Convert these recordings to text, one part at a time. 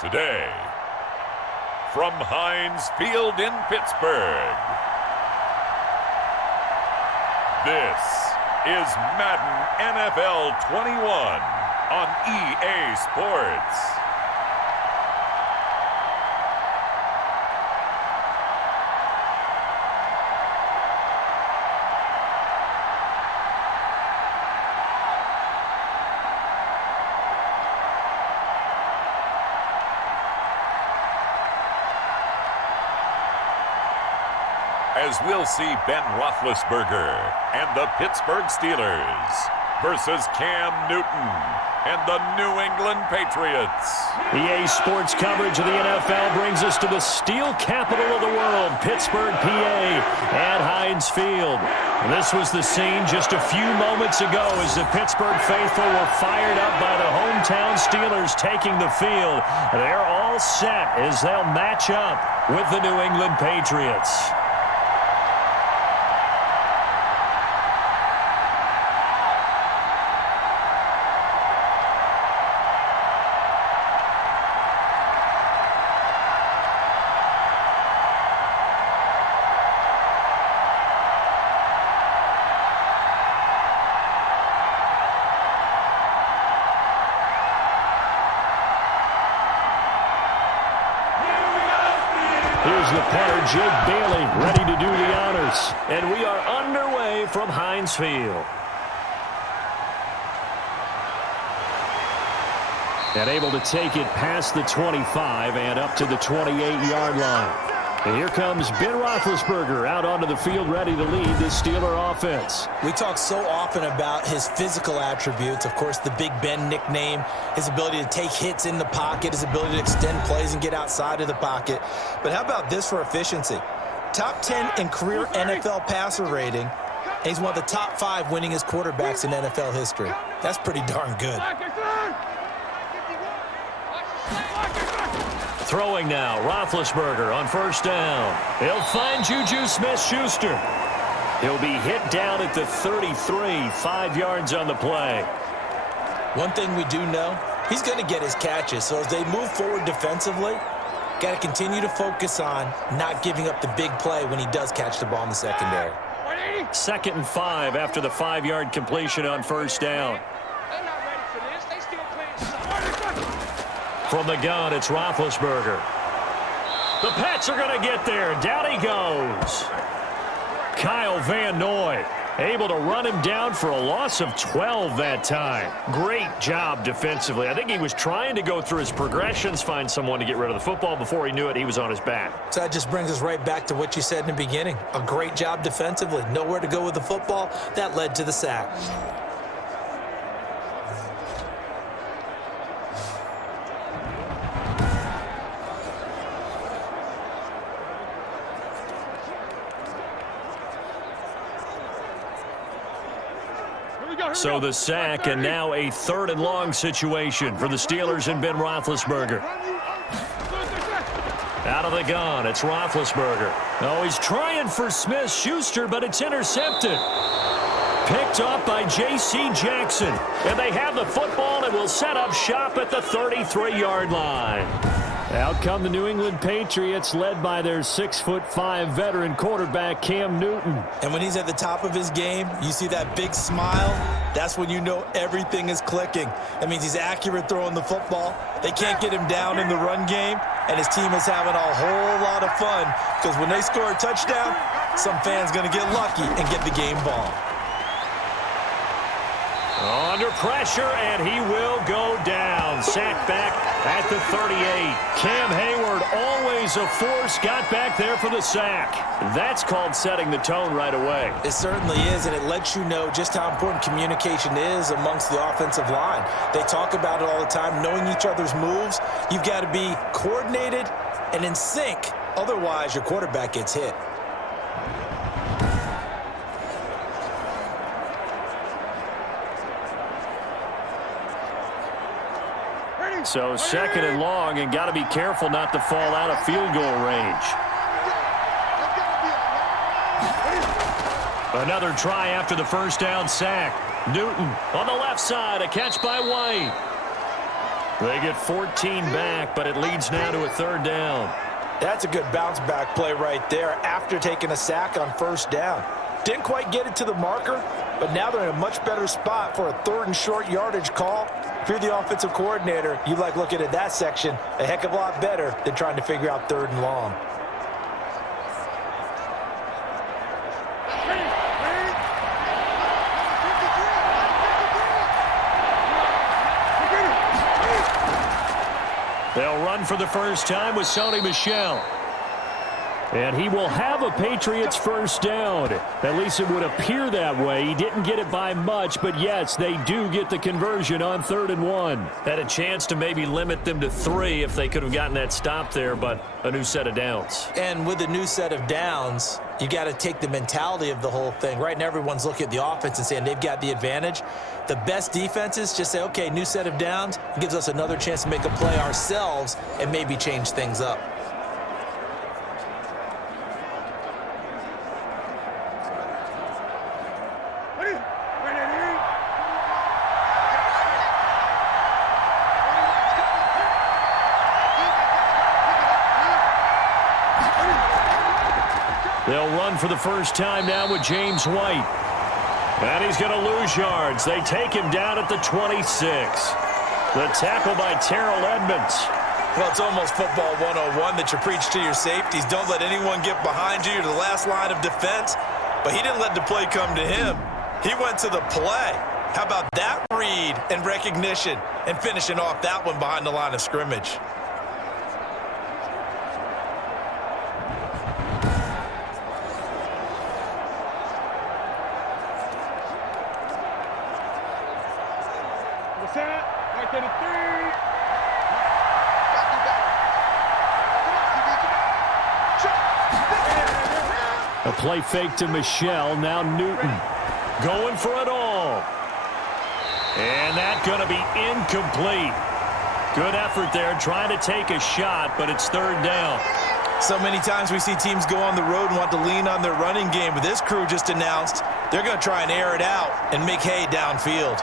Today, from Heinz Field in Pittsburgh, this is Madden NFL 21 on EA Sports. As we'll see Ben Roethlisberger and the Pittsburgh Steelers versus Cam Newton and the New England Patriots. EA Sports coverage of the NFL brings us to the steel capital of the world, Pittsburgh, PA, at Heinz Field. This was the scene just a few moments ago as the Pittsburgh faithful were fired up by the hometown Steelers taking the field. They're all set as they'll match up with the New England Patriots. Here's the punter, Jake Bailey, ready to do the honors. And we are underway from Heinz Field. And able to take it past the 25 and up to the 28-yard line. And here comes Ben Roethlisberger out onto the field ready to lead this Steeler offense. We talk so often about his physical attributes. Of course, the Big Ben nickname, his ability to take hits in the pocket, his ability to extend plays and get outside of the pocket. But how about this for efficiency? Top 10 in career NFL passer rating. And he's one of the top 5 winningest quarterbacks in NFL history. That's pretty darn good. Throwing now, Roethlisberger on first down. He'll find Juju Smith-Schuster. He'll be hit down at the 33, 5 yards on the play. One thing we do know, he's going to get his catches. So as they move forward defensively, got to continue to focus on not giving up the big play when he does catch the ball in the secondary. 2nd and 5 after the 5-yard completion on first down. From the gun, it's Roethlisberger. The Pats are going to get there. Down he goes. Kyle Van Noy able to run him down for a loss of 12 that time. Great job defensively. I think he was trying to go through his progressions, find someone to get rid of the football. Before he knew it, he was on his back. So that just brings us right back to what you said in the beginning. A great job defensively. Nowhere to go with the football. That led to the sack. So the sack, and now a 3rd and long situation for the Steelers and Ben Roethlisberger. Out of the gun, it's Roethlisberger. Oh, he's trying for Smith-Schuster, but it's intercepted. Picked up by J.C. Jackson. And they have the football and will set up shop at the 33-yard line. Out come the New England Patriots, led by their 6'5" veteran quarterback, Cam Newton. And when he's at the top of his game, you see that big smile. That's when you know everything is clicking. That means he's accurate throwing the football. They can't get him down in the run game, and his team is having a whole lot of fun because when they score a touchdown, some fan's going to get lucky and get the game ball. Under pressure, and he will go down. Sacked back at the 38. Cam Hayward, always a force, got back there for the sack. That's called setting the tone right away. It certainly is, and it lets you know just how important communication is amongst the offensive line. They talk about it all the time, knowing each other's moves. You've got to be coordinated and in sync. Otherwise, your quarterback gets hit. So 2nd and long, and got to be careful not to fall out of field goal range. Another try after the first down sack. Newton on the left side, a catch by White. They get 14 back, but it leads now to a third down. That's a good bounce-back play right there after taking a sack on first down. Didn't quite get it to the marker, but now they're in a much better spot for a third and short yardage call. If you're the offensive coordinator, you like looking at that section a heck of a lot better than trying to figure out third and long. They'll run for the first time with Sony Michel. And he will have a Patriots first down. At least it would appear that way. He didn't get it by much, but yes, they do get the conversion on 3rd and 1. Had a chance to maybe limit them to 3 if they could have gotten that stop there, but a new set of downs. And with a new set of downs, you got to take the mentality of the whole thing. Right now, everyone's looking at the offense and saying they've got the advantage. The best defenses just say, okay, new set of downs. It gives us another chance to make a play ourselves and maybe change things up. They'll run for the first time now with James White. And he's going to lose yards. They take him down at the 26. The tackle by Terrell Edmonds. Well, it's almost football 101 that you preach to your safeties. Don't let anyone get behind you. You're the last line of defense. But he didn't let the play come to him. He went to the play. How about that read and recognition and finishing off that one behind the line of scrimmage? A play fake to Michel. Now Newton going for it all. And that's going to be incomplete. Good effort there trying to take a shot, but it's 3rd down. So many times we see teams go on the road and want to lean on their running game, but this crew just announced they're going to try and air it out and make hay downfield.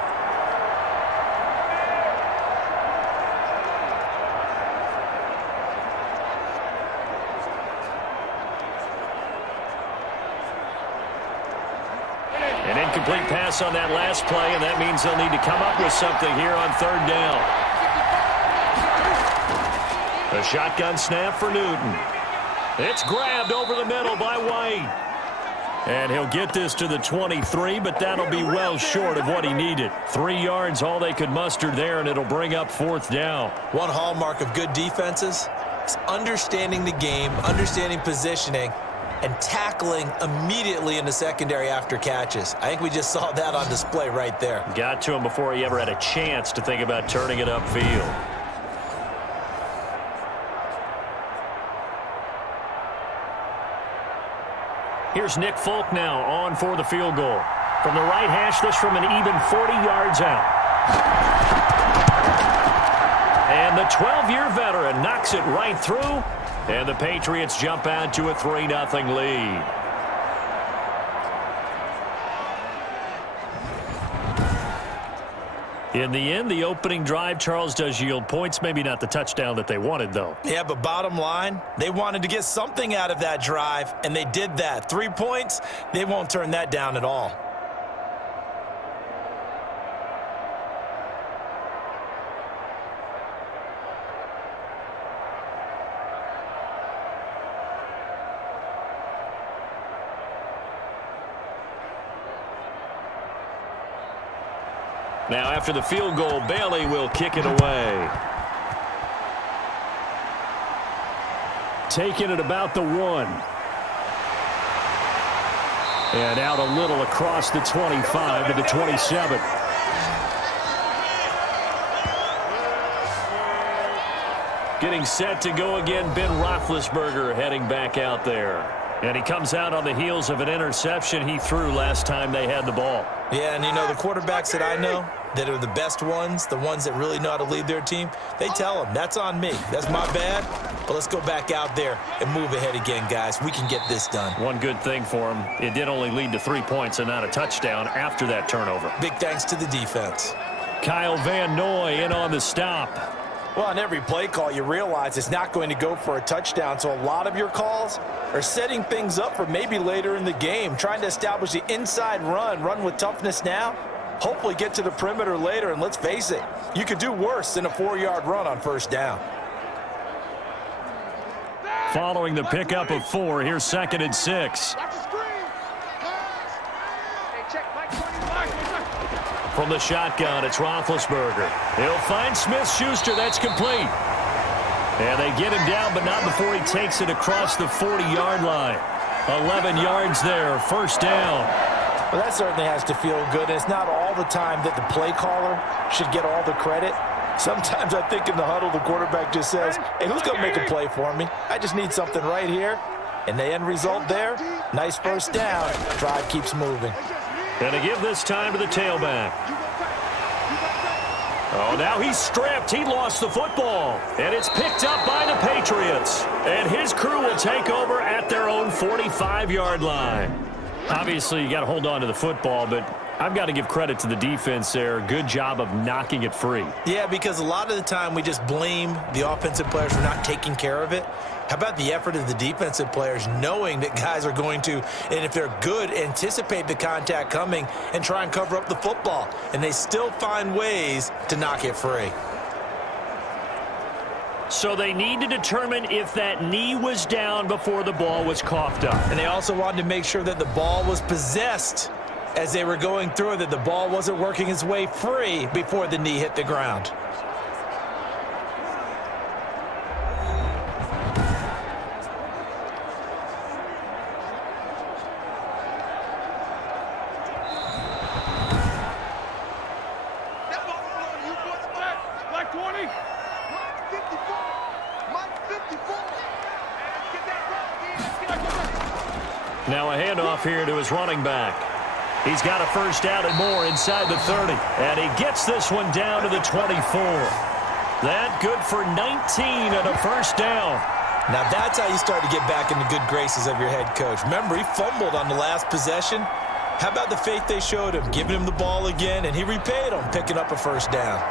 An incomplete pass on that last play, and that means they'll need to come up with something here on 3rd down. A shotgun snap for Newton. It's grabbed over the middle by White. And he'll get this to the 23, but that'll be well short of what he needed. 3 yards, all they could muster there, and it'll bring up 4th down. One hallmark of good defenses is understanding the game, understanding positioning, and tackling immediately in the secondary after catches. I think we just saw that on display right there. Got to him before he ever had a chance to think about turning it upfield. Here's Nick Folk now on for the field goal. From the right hash, this from an even 40 yards out. And the 12-year veteran knocks it right through. And the Patriots jump out to a 3-0 lead. In the end, the opening drive, Charles, does yield points. Maybe not the touchdown that they wanted, though. Yeah, but bottom line, they wanted to get something out of that drive, and they did that. 3 points, they won't turn that down at all. Now, after the field goal, Bailey will kick it away. Taking it about the 1. And out a little across the 25 to the 27. Getting set to go again, Ben Roethlisberger heading back out there. And he comes out on the heels of an interception he threw last time they had the ball. Yeah, and you know, the quarterbacks that I know that are the best ones, the ones that really know how to lead their team, they tell them, that's on me. That's my bad. But let's go back out there and move ahead again, guys. We can get this done. One good thing for him, it did only lead to 3 points and not a touchdown after that turnover. Big thanks to the defense. Kyle Van Noy in on the stop. Well, on every play call, you realize it's not going to go for a touchdown, so a lot of your calls are setting things up for maybe later in the game, trying to establish the inside run with toughness now, hopefully get to the perimeter later, and let's face it, you could do worse than a 4-yard run on first down. Following the pickup of 4, here's 2nd and 6. From the shotgun, it's Roethlisberger. He'll find Smith-Schuster. That's complete. And they get him down, but not before he takes it across the 40-yard line. 11 yards there, first down. Well, that certainly has to feel good. It's not all the time that the play caller should get all the credit. Sometimes I think in the huddle, the quarterback just says, hey, who's going to make a play for me? I just need something right here. And the end result there, nice first down. Drive keeps moving. And to give this time to the tailback. Oh, now he's stripped. He lost the football. And it's picked up by the Patriots. And his crew will take over at their own 45-yard line. Obviously, you got to hold on to the football, but I've got to give credit to the defense there. Good job of knocking it free. Yeah, because a lot of the time we just blame the offensive players for not taking care of it. How about the effort of the defensive players knowing that guys are going to, and if they're good, anticipate the contact coming and try and cover up the football. And they still find ways to knock it free. So they need to determine if that knee was down before the ball was coughed up. And they also wanted to make sure that the ball was possessed as they were going through it, that the ball wasn't working its way free before the knee hit the ground. Now a handoff here to his running back. He's got a first down and more inside the 30. And he gets this one down to the 24. That good for 19 and a first down. Now that's how you start to get back in the good graces of your head coach. Remember, he fumbled on the last possession. How about the faith they showed him, giving him the ball again, and he repaid them, picking up a first down.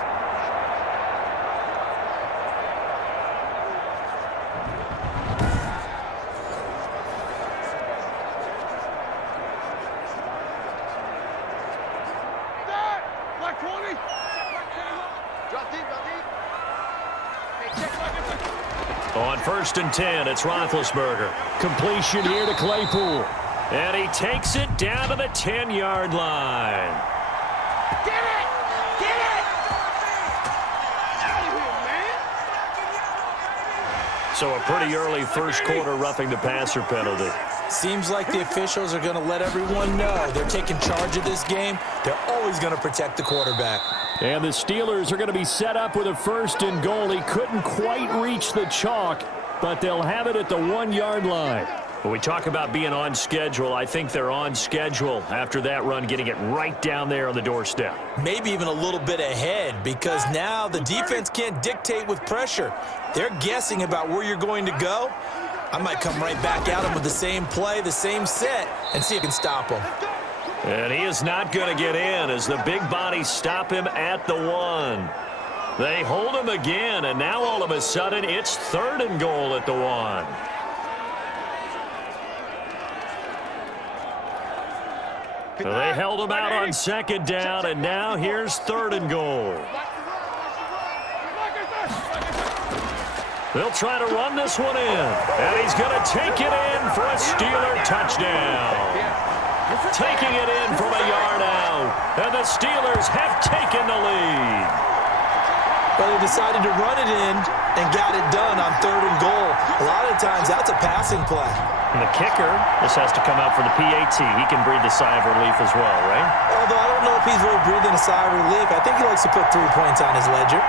On 1st and 10, it's Roethlisberger. Completion here to Claypool. And he takes it down to the 10-yard line. Get it! Get it! Out of here, man! So a pretty early first quarter roughing the passer penalty. Seems like the officials are going to let everyone know they're taking charge of this game. They're always going to protect the quarterback. And the Steelers are going to be set up with a 1st and goal. He couldn't quite reach the chalk, but they'll have it at the 1-yard line. When we talk about being on schedule, I think they're on schedule after that run, getting it right down there on the doorstep. Maybe even a little bit ahead, because now the defense can't dictate with pressure. They're guessing about where you're going to go. I might come right back at him with the same play, the same set, and see if I can stop him. And he is not going to get in as the big bodies stop him at the 1. They hold him again, and now all of a sudden it's 3rd and goal at the 1. So they held him out on 2nd down, and now here's 3rd and goal. They'll try to run this one in, and he's going to take it in for a Steeler touchdown. Taking it in from a yard out, and the Steelers have taken the lead. But they decided to run it in and got it done on 3rd and goal. A lot of times that's a passing play. And the kicker, this has to come out for the PAT. He can breathe a sigh of relief as well, right? Although I don't know if he's really breathing a sigh of relief. I think he likes to put 3 points on his ledger.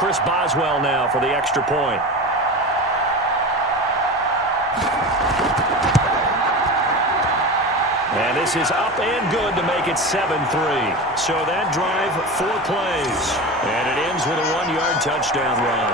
Chris Boswell now for the extra point. And this is up and good to make it 7-3. So that drive, 4 plays. And it ends with a 1-yard touchdown run.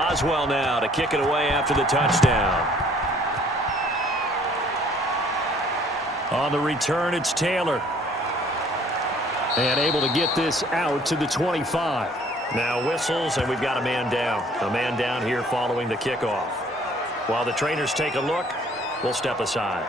Boswell now to kick it away after the touchdown. On the return, it's Taylor. And able to get this out to the 25. Now whistles, and we've got a man down. A man down here following the kickoff. While the trainers take a look, we'll step aside.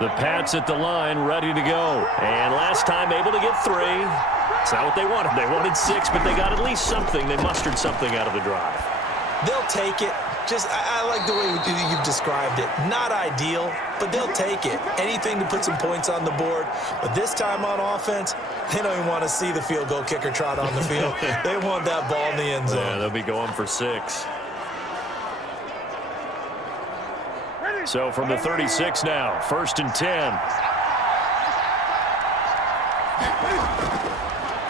The Pats at the line, ready to go. And last time able to get 3. It's not what they wanted. They wanted 6, but they got at least something. They mustered something out of the drive. They'll take it. I like the way you've described it. Not ideal, but they'll take it. Anything to put some points on the board. But this time on offense, they don't even want to see the field goal kicker trot on the field. They want that ball in the end zone. Yeah, they'll be going for 6. So from the 36 now, 1st and 10.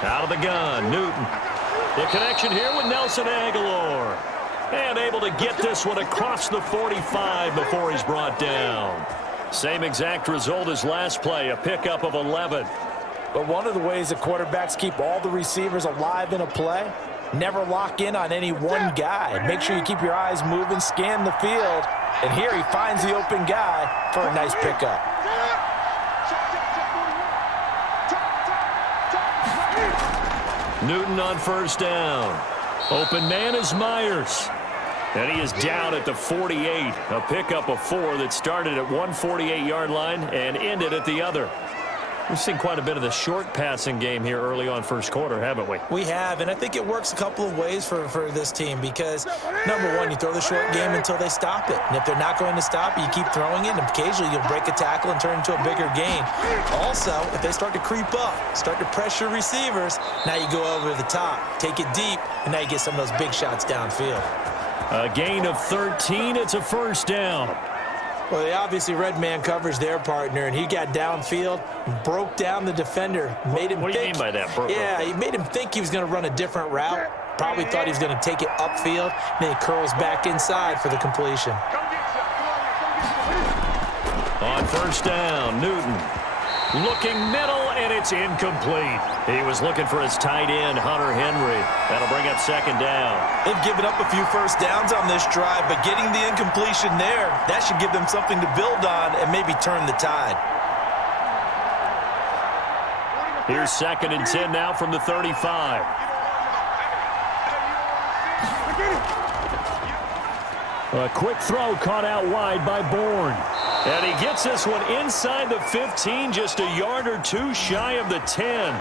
Out of the gun, Newton. The connection here with Nelson Aguilar. And able to get this one across the 45 before he's brought down. Same exact result as last play, a pickup of 11. But one of the ways that quarterbacks keep all the receivers alive in a play, never lock in on any one guy. Make sure you keep your eyes moving, scan the field. And here he finds the open guy for a nice pickup. Newton on 1st down. Open man is Myers. And he is down at the 48. A pickup of 4 that started at one 48-yard line and ended at the other. We've seen quite a bit of the short passing game here early on first quarter, haven't we? We have, and I think it works a couple of ways for this team because, number one, you throw the short game until they stop it. And if they're not going to stop it, you keep throwing it, and occasionally you'll break a tackle and turn it into a bigger gain. Also, if they start to creep up, start to pressure receivers, now you go over the top, take it deep, and now you get some of those big shots downfield. A gain of 13. It's a 1st down. Well, they obviously red man covers their partner, and he got downfield, broke down the defender, made him What do you mean by that? Yeah, he made him think he was going to run a different route. Probably thought he was going to take it upfield, and then he curls back inside for the completion. On 1st down, Newton looking middle, and it's incomplete. He was looking for his tight end, Hunter Henry. That'll bring up 2nd down. They've given up a few first downs on this drive, but getting the incompletion there, that should give them something to build on and maybe turn the tide. Here's 2nd and 10 now from the 35. A quick throw caught out wide by Bourne. And he gets this one inside the 15, just a yard or 2 shy of the 10.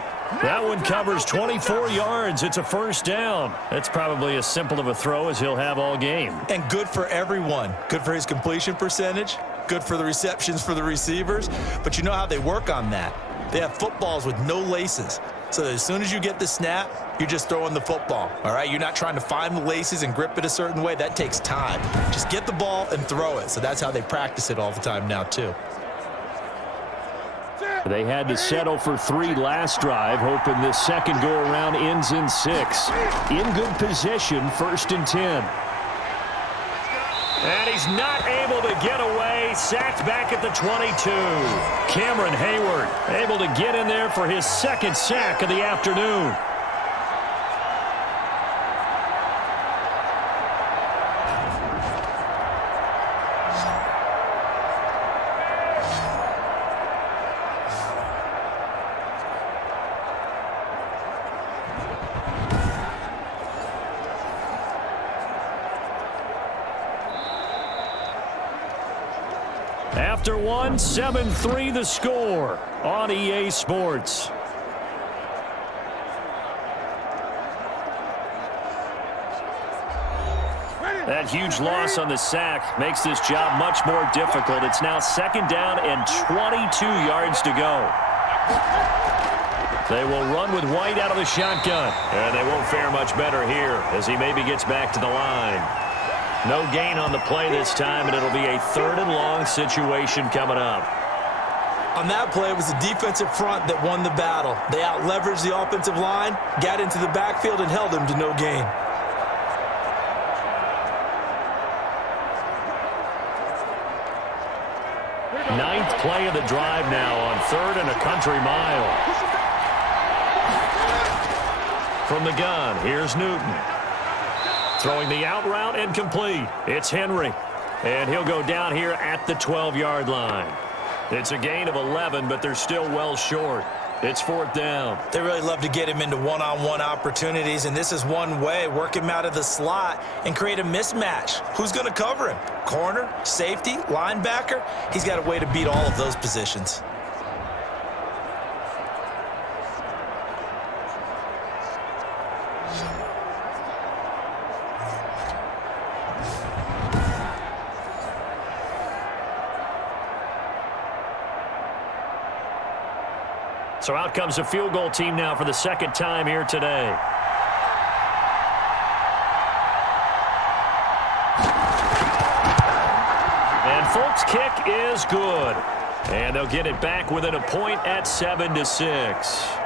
That one covers 24 yards. It's a 1st down. That's probably as simple of a throw as he'll have all game. And good for everyone. Good for his completion percentage. Good for the receptions for the receivers. But you know how they work on that. They have footballs with no laces. So as soon as you get the snap, you're just throwing the football, all right? You're not trying to find the laces and grip it a certain way. That takes time. Just get the ball and throw it. So that's how they practice it all the time now, too. They had to settle for 3 last drive, hoping this second go-around ends in 6. In good position, 1st and 10. And he's not able to get away. Sacked back at the 22. Cameron Hayward able to get in there for his 2nd sack of the afternoon. After one, 7-3 the score on EA Sports. That huge loss on the sack makes this job much more difficult. It's now 2nd down and 22 yards to go. They will run with White out of the shotgun, and they won't fare much better here as he maybe gets back to the line. No gain on the play this time, and it'll be a 3rd and long situation coming up. On that play, it was the defensive front that won the battle. They out-leveraged the offensive line, got into the backfield, and held him to no gain. Ninth play of the drive now on 3rd and a country mile. From the gun, here's Newton. Throwing the out route and complete. It's Henry. And he'll go down here at the 12-yard line. It's a gain of 11, but they're still well short. It's 4th down. They really love to get him into one-on-one opportunities, and this is one way. Work him out of the slot and create a mismatch. Who's going to cover him? Corner, safety, linebacker? He's got a way to beat all of those positions. So out comes a field goal team now for the 2nd time here today. And Folk's kick is good. And they'll get it back within a point at 7-6.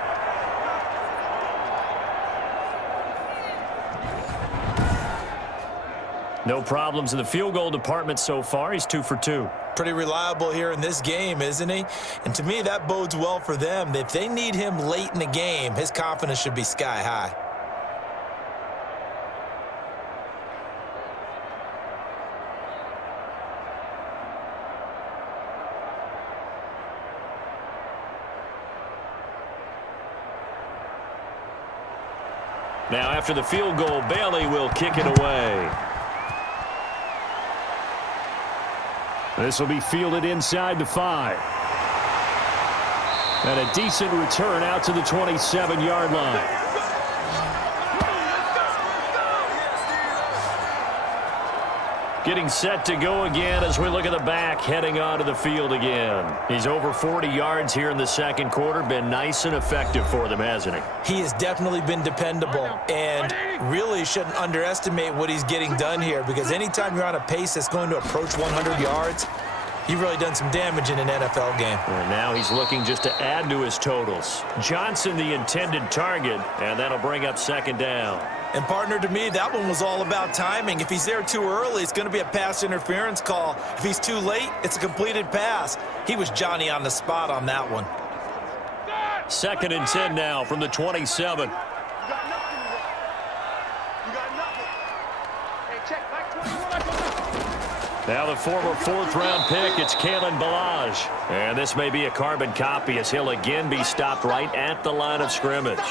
No problems in the field goal department so far. He's 2 for 2. Pretty reliable here in this game, isn't he? And to me, that bodes well for them. If they need him late in the game, his confidence should be sky high. Now after the field goal, Bailey will kick it away. This will be fielded inside the 5. And a decent return out to the 27-yard line. Getting set to go again as we look at the back heading onto the field again. He's over 40 yards here in the 2nd quarter. Been nice and effective for them, hasn't he? He has definitely been dependable and really shouldn't underestimate what he's getting done here, because anytime you're on a pace that's going to approach 100 yards, you've really done some damage in an NFL game. And now he's looking just to add to his totals. Johnson the intended target, and that'll bring up 2nd down. And, partner, to me, that one was all about timing. If he's there too early, it's going to be a pass interference call. If he's too late, it's a completed pass. He was Johnny on the spot on that one. 2nd and 10 now from the 27. Now the former 4th-round pick, it's Kalen Ballage. And this may be a carbon copy as he'll again be stopped right at the line of scrimmage.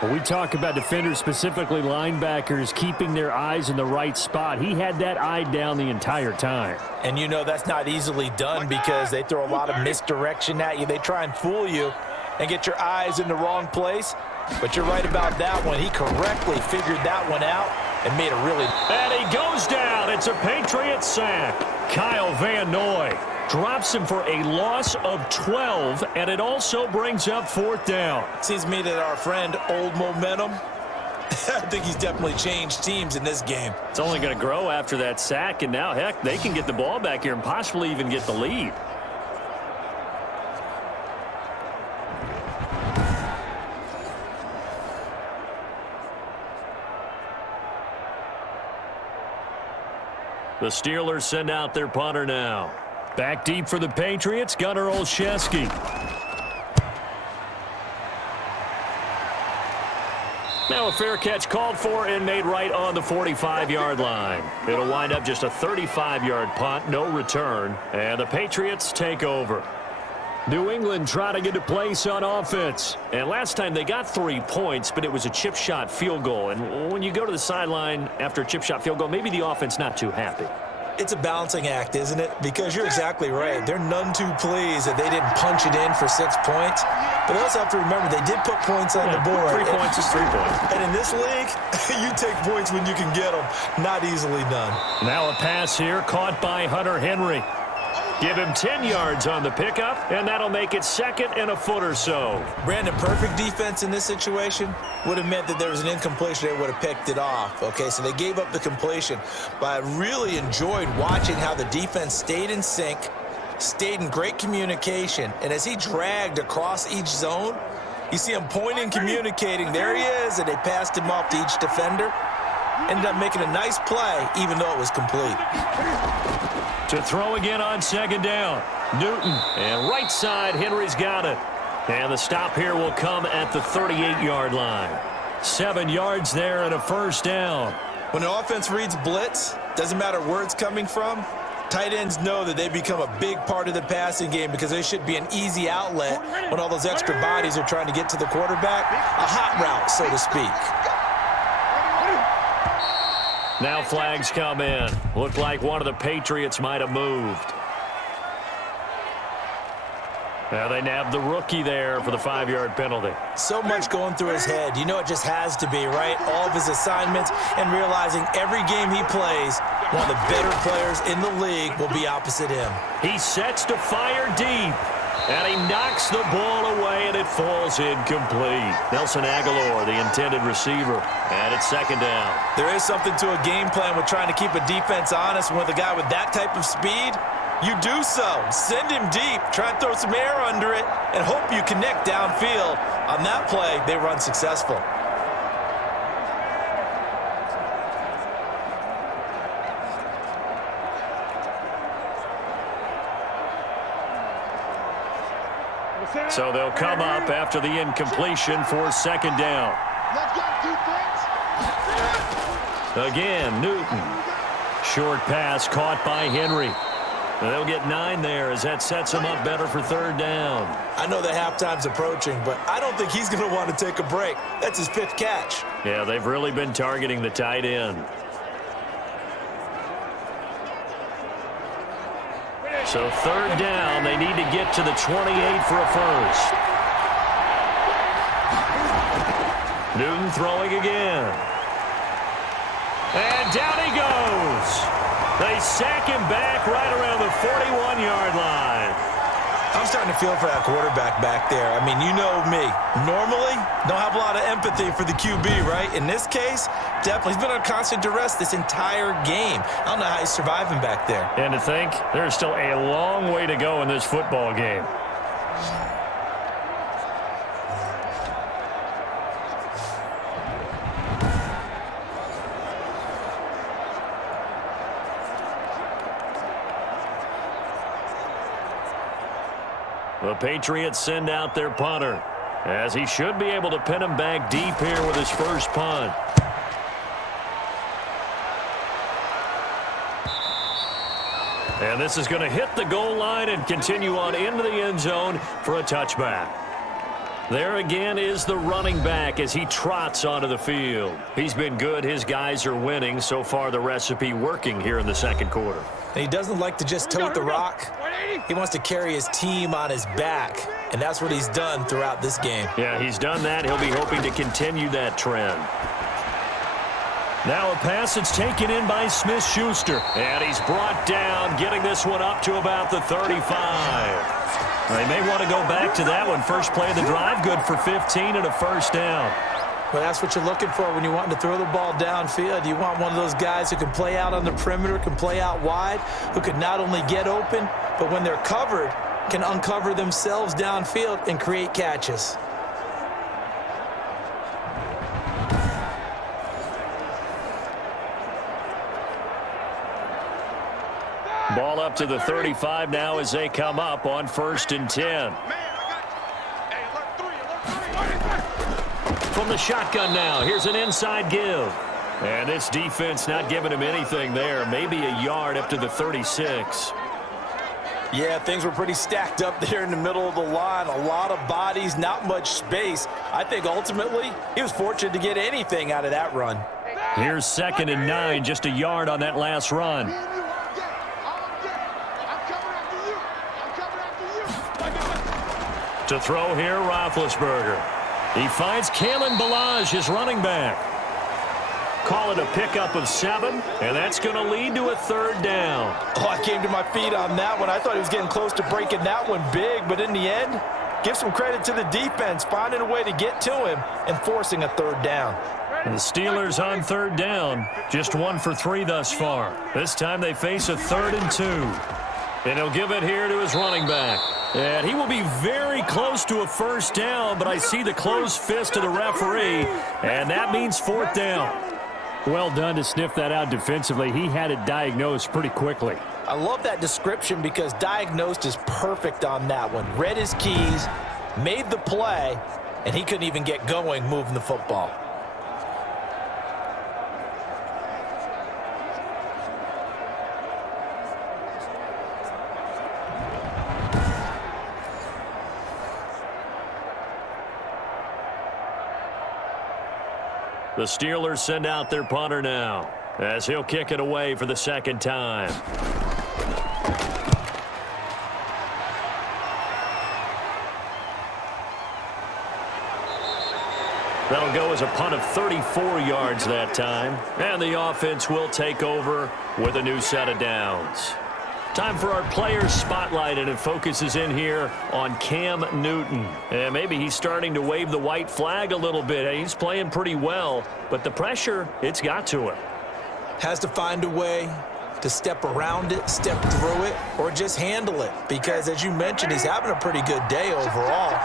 When we talk about defenders, specifically linebackers, keeping their eyes in the right spot, he had that eye down the entire time. And you know that's not easily done because they throw a lot of misdirection at you. They try and fool you and get your eyes in the wrong place. But you're right about that one. He correctly figured that one out and made a really... And he goes down. It's a Patriots sack. Kyle Van Noy drops him for a loss of 12, and it also brings up 4th down. Seems to me that our friend, Old Momentum, I think he's definitely changed teams in this game. It's only going to grow after that sack, and now, heck, they can get the ball back here and possibly even get the lead. The Steelers send out their punter now. Back deep for the Patriots, Gunnar Olszewski. Now a fair catch called for and made right on the 45-yard line. It'll wind up just a 35-yard punt, no return, and the Patriots take over. New England trying to get a place on offense. And last time they got 3 points, but it was a chip shot field goal. And when you go to the sideline after a chip shot field goal, maybe the offense not too happy. It's a balancing act, isn't it? Because you're exactly right. They're none too pleased that they didn't punch it in for 6 points. But they also have to remember they did put points on the board. 3 points is 3 points. And in this league, you take points when you can get them. Not easily done. Now a pass here caught by Hunter Henry. Give him 10 yards on the pickup, and that'll make it 2nd and a foot or so. Brandon, perfect defense in this situation would have meant that there was an incompletion. They would have picked it off. Okay, so they gave up the completion. But I really enjoyed watching how the defense stayed in sync, stayed in great communication, and as he dragged across each zone, you see him pointing, communicating. There he is, and they passed him off to each defender. ended up making a nice play, even though it was complete. To throw again on second down. Newton, and right side, Henry's got it. And the stop here will come at the 38-yard line. 7 yards there and a first down. When the offense reads blitz, doesn't matter where it's coming from, tight ends know that they become a big part of the passing game because they should be an easy outlet when all those extra bodies are trying to get to the quarterback. A hot route, so to speak. Now flags come in. Looked like one of the Patriots might have moved. Now they nabbed the rookie there for the 5-yard penalty. So much going through his head. You know it just has to be, right? All of his assignments and realizing every game he plays, one of the better players in the league will be opposite him. He sets to fire deep. And he knocks the ball away, and it falls incomplete. Nelson Aguilar, the intended receiver. And it's second down. There is something to a game plan with trying to keep a defense honest. With a guy with that type of speed, you do so. Send him deep. Try and throw some air under it and hope you connect downfield. On that play, they run successful. So they'll come up after the incompletion for second down. Again, Newton. Short pass caught by Henry. They'll get 9 there as that sets them up better for third down. I know that halftime's approaching, but I don't think he's going to want to take a break. That's his 5th catch. Yeah, they've really been targeting the tight end. So third down, they need to get to the 28 for a first. Newton throwing again. And down he goes. They sack him back right around the 41-yard line. I'm starting to feel for that quarterback back there. I mean, you know me. Normally, don't have a lot of empathy for the QB, right? In this case, definitely. He's been on constant duress this entire game. I don't know how he's surviving back there. And to think, there's still a long way to go in this football game. The Patriots send out their punter, as he should be able to pin him back deep here with his first punt. And this is going to hit the goal line and continue on into the end zone for a touchback. There again is the running back as he trots onto the field. He's been good. His guys are winning. So far, the recipe working here in the second quarter. And he doesn't like to just tote the rock. He wants to carry his team on his back, and that's what he's done throughout this game. Yeah, he's done that. He'll be hoping to continue that trend. Now a pass that's taken in by Smith-Schuster, and he's brought down, getting this one up to about the 35. They may want to go back to that one. First play of the drive, good for 15 and a first down. Well, that's what you're looking for when you want to throw the ball downfield. You want one of those guys who can play out on the perimeter, can play out wide, who can not only get open, but when they're covered, can uncover themselves downfield and create catches. Ball up to the 35 now as they come up on 1st and 10. From the shotgun now, here's an inside give. And this defense not giving him anything there. Maybe a yard up to the 36. Yeah, things were pretty stacked up there in the middle of the line. A lot of bodies, not much space. I think ultimately he was fortunate to get anything out of that run. Here's 2nd and 9, just a yard on that last run. To throw here, Roethlisberger. He finds Kalen Ballage, his running back. Call it a pickup of 7, and that's going to lead to a third down. Oh, I came to my feet on that one. I thought he was getting close to breaking that one big, but in the end, give some credit to the defense, finding a way to get to him and forcing a third down. And the Steelers on third down, just 1 for 3 thus far. This time they face a 3rd and 2. And he'll give it here to his running back. And he will be very close to a first down, but I see the closed fist of the referee, and that means 4th down. Well done to sniff that out defensively. He had it diagnosed pretty quickly. I love that description because diagnosed is perfect on that one. Read his keys, made the play, and he couldn't even get going moving the football. The Steelers send out their punter now as he'll kick it away for the second time. That'll go as a punt of 34 yards that time. And the offense will take over with a new set of downs. Time for our players spotlight, and it focuses in here on Cam Newton. And maybe he's starting to wave the white flag a little bit. He's playing pretty well, but the pressure, it's got to him. Has to find a way to step around it, step through it, or just handle it. Because as you mentioned, he's having a pretty good day overall.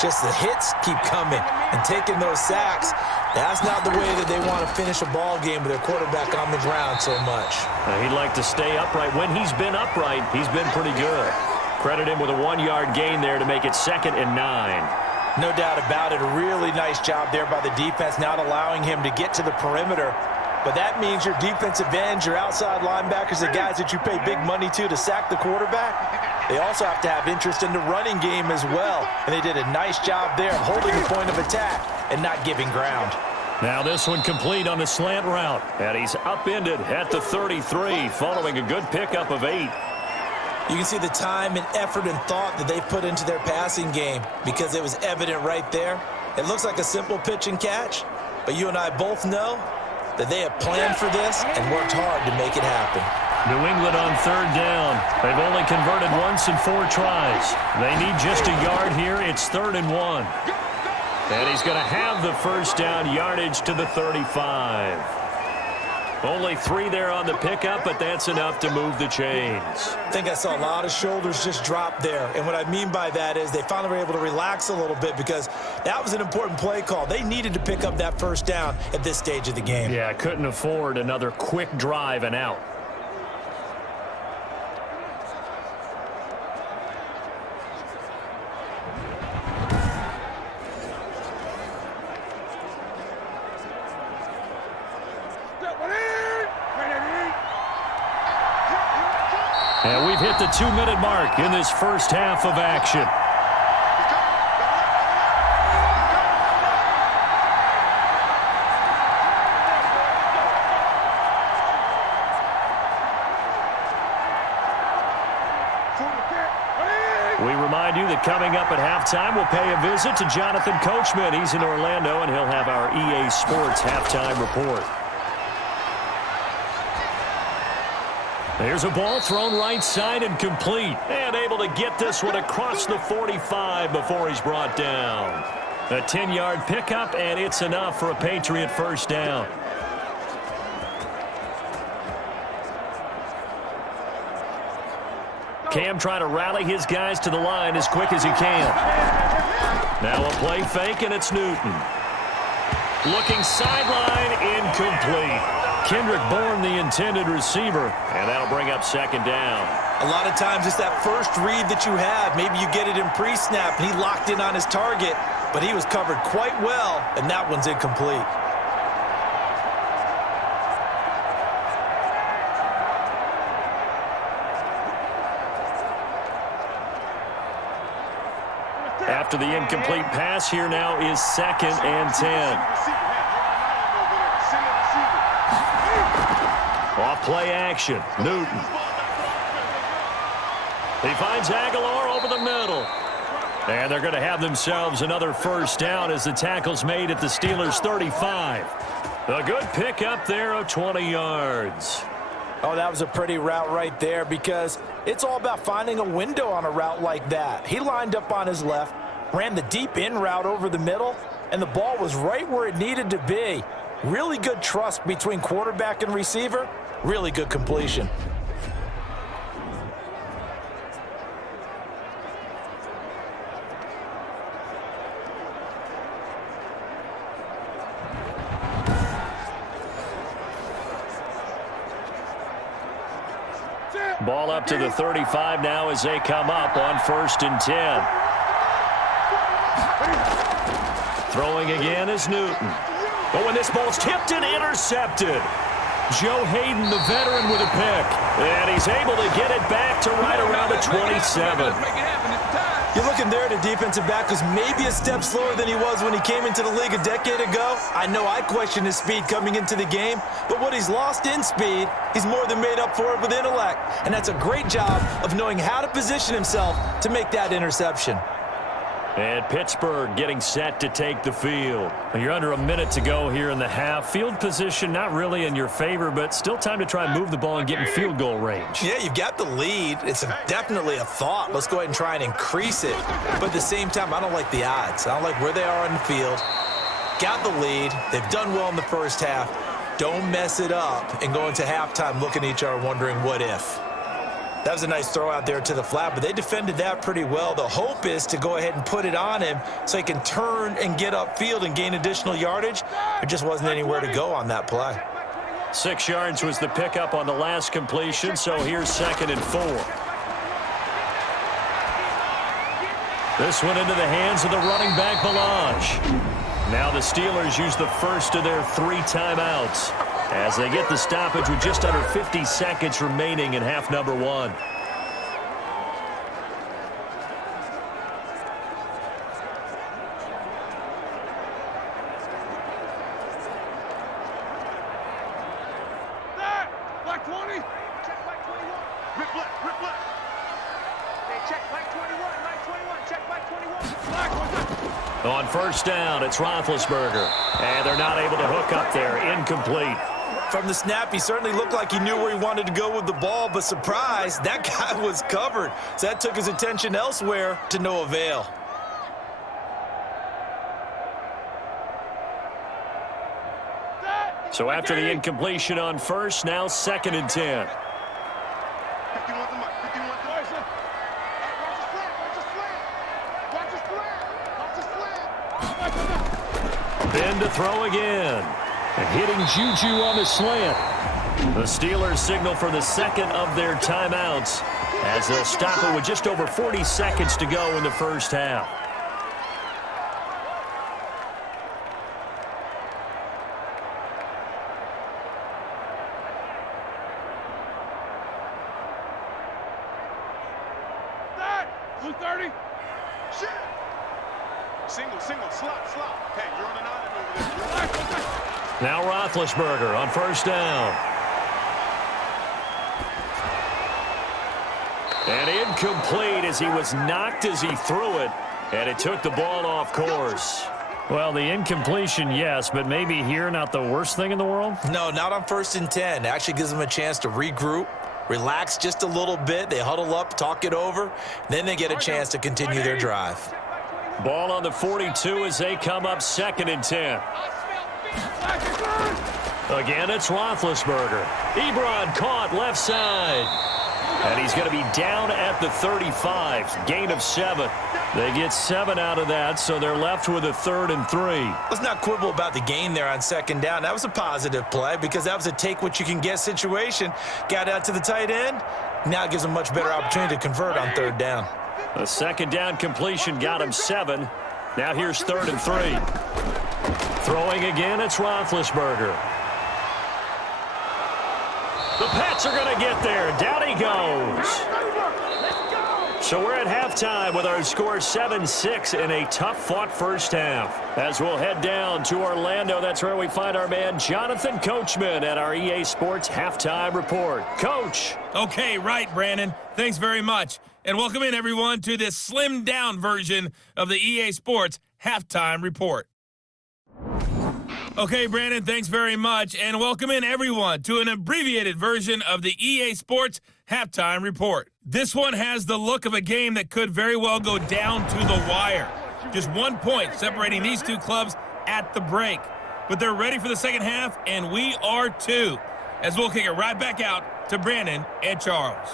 Just the hits keep coming and taking those sacks. That's not the way that they want to finish a ball game with their quarterback on the ground so much. He'd like to stay upright. When he's been upright, he's been pretty good. Credit him with a 1-yard gain there to make it 2nd and 9. No doubt about it. A really nice job there by the defense, not allowing him to get to the perimeter. But that means your defensive ends, your outside linebackers, the guys that you pay big money to sack the quarterback, they also have to have interest in the running game as well. And they did a nice job there of holding the point of attack and not giving ground. Now this one complete on the slant route. And he's upended at the 33 following a good pickup of 8. You can see the time and effort and thought that they've put into their passing game because it was evident right there. It looks like a simple pitch and catch, but you and I both know that they have planned for this and worked hard to make it happen. New England on 3rd down. They've only converted once in 4 tries. They need just a yard here. It's 3rd and 1. And he's going to have the first down, yardage to the 35. Only 3 there on the pickup, but that's enough to move the chains. I think I saw a lot of shoulders just drop there. And what I mean by that is they finally were able to relax a little bit because that was an important play call. They needed to pick up that first down at this stage of the game. Yeah, couldn't afford another quick drive and out. And we've hit the 2-minute mark in this first half of action. We remind you that coming up at halftime, we'll pay a visit to Jonathan Coachman. He's in Orlando, and he'll have our EA Sports halftime report. There's a ball thrown right side and complete. And able to get this one across the 45 before he's brought down. A 10-yard pickup, and it's enough for a Patriot first down. Cam trying to rally his guys to the line as quick as he can. Now a play fake, and it's Newton. Looking sideline, incomplete. Kendrick Bourne, the intended receiver, and that'll bring up 2nd down. A lot of times it's that first read that you have. Maybe you get it in pre-snap, and he locked in on his target, but he was covered quite well, and that one's incomplete. After the incomplete pass, here now is 2nd and 10. Off play action, Newton. He finds Aguilar over the middle. And they're going to have themselves another first down as the tackle's made at the Steelers' 35. A good pickup there of 20 yards. Oh, that was a pretty route right there because it's all about finding a window on a route like that. He lined up on his left, ran the deep in route over the middle, and the ball was right where it needed to be. Really good trust between quarterback and receiver. Really good completion. Ball up to the 35 now as they come up on 1st and 10. Throwing again is Newton. Oh, and this ball's tipped and intercepted. Joe Hayden, the veteran, with a pick. And he's able to get it back to right around the 27. You're looking there at a defensive back who's maybe a step slower than he was when he came into the league a decade ago. I know I questioned his speed coming into the game, but what he's lost in speed, he's more than made up for it with intellect. And that's a great job of knowing how to position himself to make that interception. And Pittsburgh getting set to take the field. You're under a minute to go here in the half. Field position not really in your favor, but still time to try and move the ball and get in field goal range. Yeah, you've got the lead. It's definitely a thought. Let's go ahead and try and increase it. But at the same time, I don't like the odds. I don't like where they are on the field. Got the lead. They've done well in the first half. Don't mess it up and go into halftime looking at each other wondering what if. That was a nice throw out there to the flat, but they defended that pretty well. The hope is to go ahead and put it on him so he can turn and get upfield and gain additional yardage. There just wasn't anywhere to go on that play. 6 yards was the pickup on the last completion, so here's 2nd and 4. This one into the hands of the running back, Balaj. Now the Steelers use the first of their 3 timeouts as they get the stoppage with just under 50 seconds remaining in half number 1. Black 20. Check black 21. Rip left, rip left. Hey, check black 21, check black 21. Black 1. On 1st down, it's Roethlisberger. And they're not able to hook up there. Incomplete. From the snap, he certainly looked like he knew where he wanted to go with the ball, but surprise, that guy was covered. So that took his attention elsewhere to no avail. So after the incompletion on 1st, now 2nd and 10. 51 to Mike, 51 to Mike. Watch the slant. Then to throw again. And hitting Juju on the slant. The Steelers signal for the 2nd of their timeouts as they'll stop it with just over 40 seconds to go in the first half. Blue 30. Shit. Single, slot. Hey, you're on an island over there. Now Roethlisberger on 1st down. And incomplete as he was knocked as he threw it. And it took the ball off course. Well, the incompletion, yes, but maybe here not the worst thing in the world? No, not on 1st and 10. It actually gives them a chance to regroup, relax just a little bit. They huddle up, talk it over. Then they get a chance to continue their drive. Ball on the 42 as they come up 2nd and 10. Again, it's Roethlisberger. Ebron caught left side. And he's going to be down at the 35. Gain of 7. They get 7 out of that, so they're left with a 3rd and 3. Let's not quibble about the gain there on 2nd down. That was a positive play because that was a take-what-you-can-get situation. Got out to the tight end. Now it gives them a much better opportunity to convert on 3rd down. A 2nd down completion got him 7. Now here's 3rd and 3. Throwing again, it's Roethlisberger. The Pats are going to get there. Down he goes. So we're at halftime with our score 7-6 in a tough-fought first half. As we'll head down to Orlando, that's where we find our man Jonathan Coachman at our EA Sports Halftime Report. Coach. Okay, right, Brandon. Thanks very much. And welcome in, everyone, to this slimmed-down version of the EA Sports Halftime Report. Okay, Brandon, thanks very much. And welcome in, everyone, to an abbreviated version of the EA Sports Halftime Report. This one has the look of a game that could very well go down to the wire. Just 1 point separating these two clubs at the break. But they're ready for the second half, and we are too, as we'll kick it right back out to Brandon and Charles.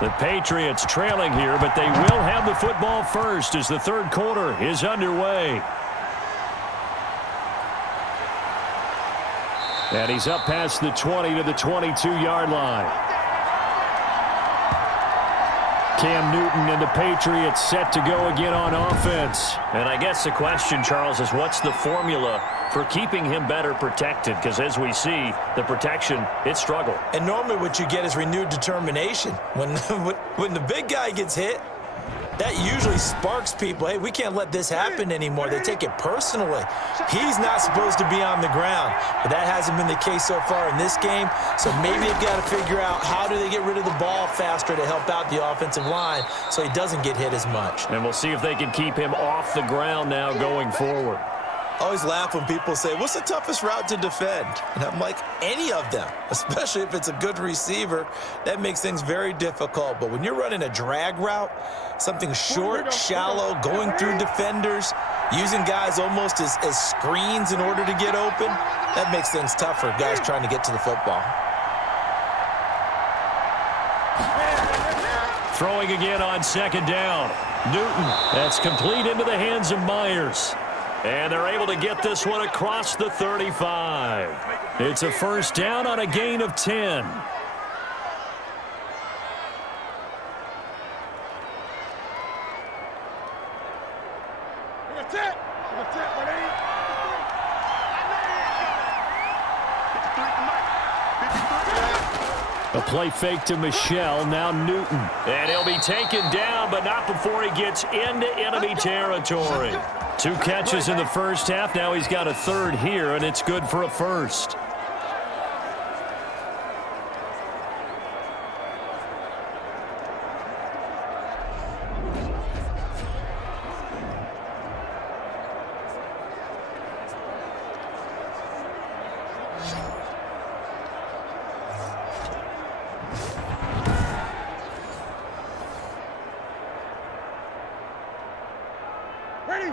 The Patriots trailing here, but they will have the football first as the third quarter is underway. And he's up past the 20 to the 22-yard line. Cam Newton and the Patriots set to go again on offense. And I guess the question, Charles, is what's the formula for keeping him better protected? Because as we see, the protection, it struggled. And normally what you get is renewed determination. When the big guy gets hit, that usually sparks people. Hey, we can't let this happen anymore. They take it personally. He's not supposed to be on the ground, but that hasn't been the case so far in this game. So maybe they've got to figure out how do they get rid of the ball faster to help out the offensive line so he doesn't get hit as much. And we'll see if they can keep him off the ground now going forward. I always laugh when people say, what's the toughest route to defend? And I'm like, any of them, especially if it's a good receiver. That makes things very difficult. But when you're running a drag route, something short, shallow, going through defenders, using guys almost as screens in order to get open, that makes things tough for guys trying to get to the football. Throwing again on second down. Newton, that's complete into the hands of Myers. And they're able to get this one across the 35. It's a first down on a gain of 10. A play fake to Michelle, now Newton. And he'll be taken down, but not before he gets into enemy territory. 2 catches in the first half. Now he's got a third here, and it's good for a first.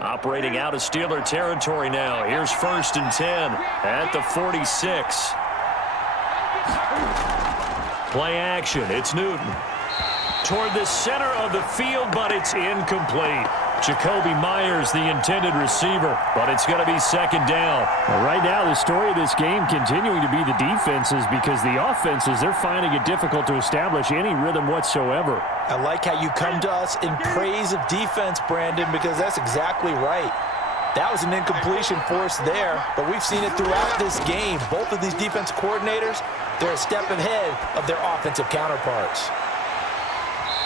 Operating out of Steeler territory now. Here's 1st and 10 at the 46. Play action. It's Newton. Toward the center of the field, but it's incomplete. Jacoby Myers, the intended receiver, but it's going to be second down. Well, right now, the story of this game continuing to be the defenses, because the offenses, they're finding it difficult to establish any rhythm whatsoever. I like how you come to us in praise of defense, Brandon, because that's exactly right. That was an incompletion for us there, but we've seen it throughout this game. Both of these defense coordinators, they're a step ahead of their offensive counterparts.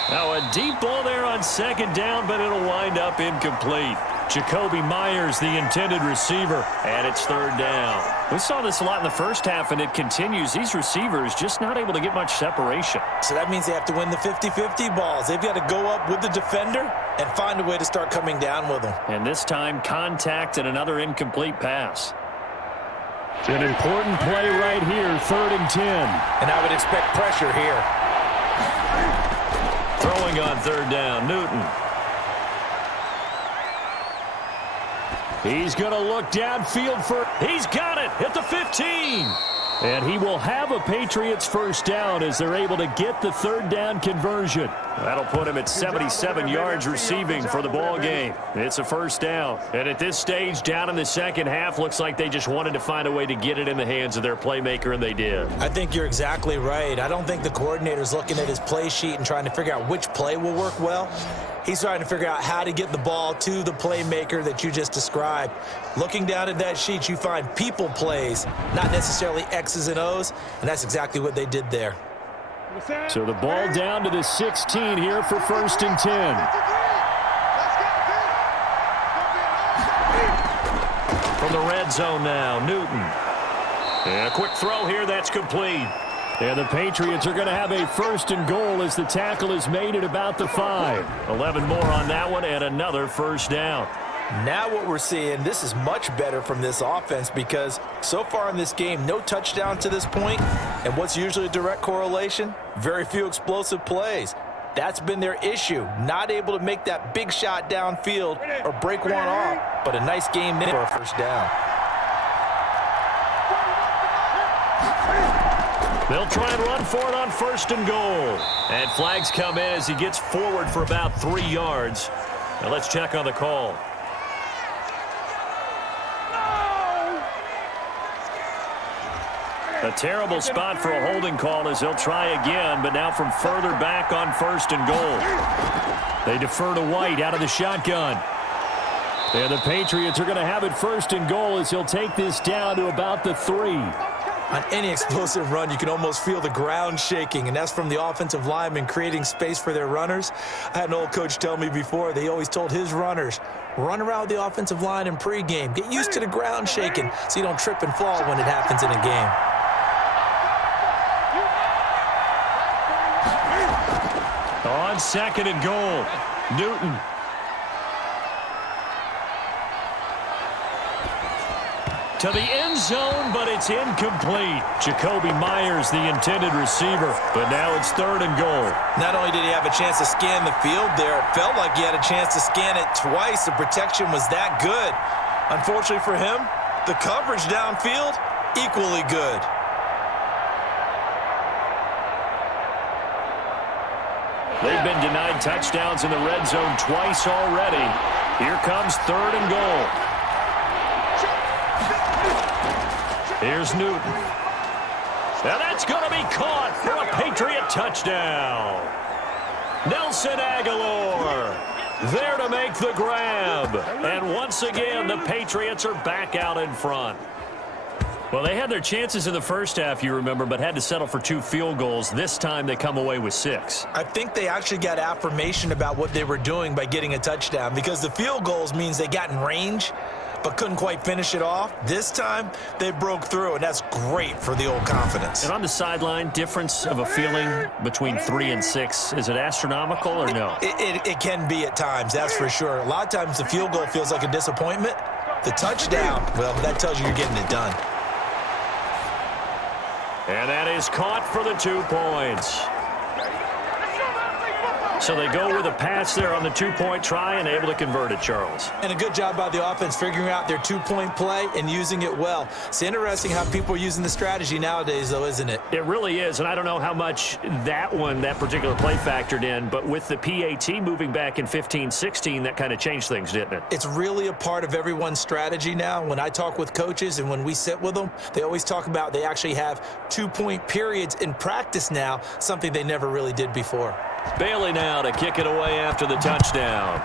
Now a deep ball there on second down, but it'll wind up incomplete. Jacoby Myers, the intended receiver, and it's third down. We saw this a lot in the first half, and it continues. These receivers just not able to get much separation. So that means they have to win the 50-50 balls. They've got to go up with the defender and find a way to start coming down with them. And this time, contact and another incomplete pass. An important play right here, 3rd and 10. And I would expect pressure here. Throwing on third down, Newton. He's going to look downfield for... He's got it at the 15. And he will have a Patriots first down as they're able to get the third down conversion. That'll put him at 77 yards receiving for the ball game. It's a first down. And at this stage, down in the second half, looks like they just wanted to find a way to get it in the hands of their playmaker, and they did. I think you're exactly right. I don't think the coordinator's looking at his play sheet and trying to figure out which play will work well. He's trying to figure out how to get the ball to the playmaker that you just described. Looking down at that sheet, you find people plays, not necessarily X's and O's, and that's exactly what they did there. So the ball down to the 16 here for 1st and 10. From the red zone now, Newton. And a quick throw here, that's complete. And the Patriots are going to have a 1st and goal as the tackle is made at about the 5. 11 more on that one and another first down. Now what we're seeing, this is much better from this offense, because so far in this game, no touchdown to this point, and what's usually a direct correlation? Very few explosive plays. That's been their issue, not able to make that big shot downfield or break one off, but a nice game there for a first down. They'll try and run for it on 1st and goal. And flags come in as he gets forward for about 3 yards. Now let's check on the call. A terrible spot for a holding call as they'll try again, but now from further back on 1st and goal. They defer to White out of the shotgun. And the Patriots are going to have it 1st and goal as he'll take this down to about the 3. On any explosive run, you can almost feel the ground shaking, and that's from the offensive linemen creating space for their runners. I had an old coach tell me before, they always told his runners, run around the offensive line in pregame. Get used to the ground shaking so you don't trip and fall when it happens in a game. On 2nd and goal, Newton. To the end zone, but it's incomplete. Jacoby Myers, the intended receiver, but now it's 3rd and goal. Not only did he have a chance to scan the field there, it felt like he had a chance to scan it twice. The protection was that good. Unfortunately for him, the coverage downfield, equally good. They've been denied touchdowns in the red zone twice already. Here comes 3rd and goal. Here's Newton. Now that's going to be caught for a Patriot touchdown. Nelson Aguilar there to make the grab. And once again, the Patriots are back out in front. Well, they had their chances in the first half, you remember, but had to settle for 2 field goals. This time they come away with 6. I think they actually got affirmation about what they were doing by getting a touchdown, because the field goals means they got in range but couldn't quite finish it off. This time, they broke through, and that's great for the old confidence. And on the sideline, difference of a feeling between 3 and 6, is it astronomical or no? It can be at times, that's for sure. A lot of times the field goal feels like a disappointment. The touchdown, well, that tells you you're getting it done. And that is caught for the 2 points. So they go with a pass there on the 2-point try and able to convert it, Charles. And a good job by the offense figuring out their 2-point play and using it well. It's interesting how people are using the strategy nowadays, though, isn't it? It really is, and I don't know how much that particular play factored in, but with the PAT moving back in 15-16, that kind of changed things, didn't it? It's really a part of everyone's strategy now. When I talk with coaches and when we sit with them, they always talk about they actually have 2-point periods in practice now, something they never really did before. Bailey now to kick it away after the touchdown.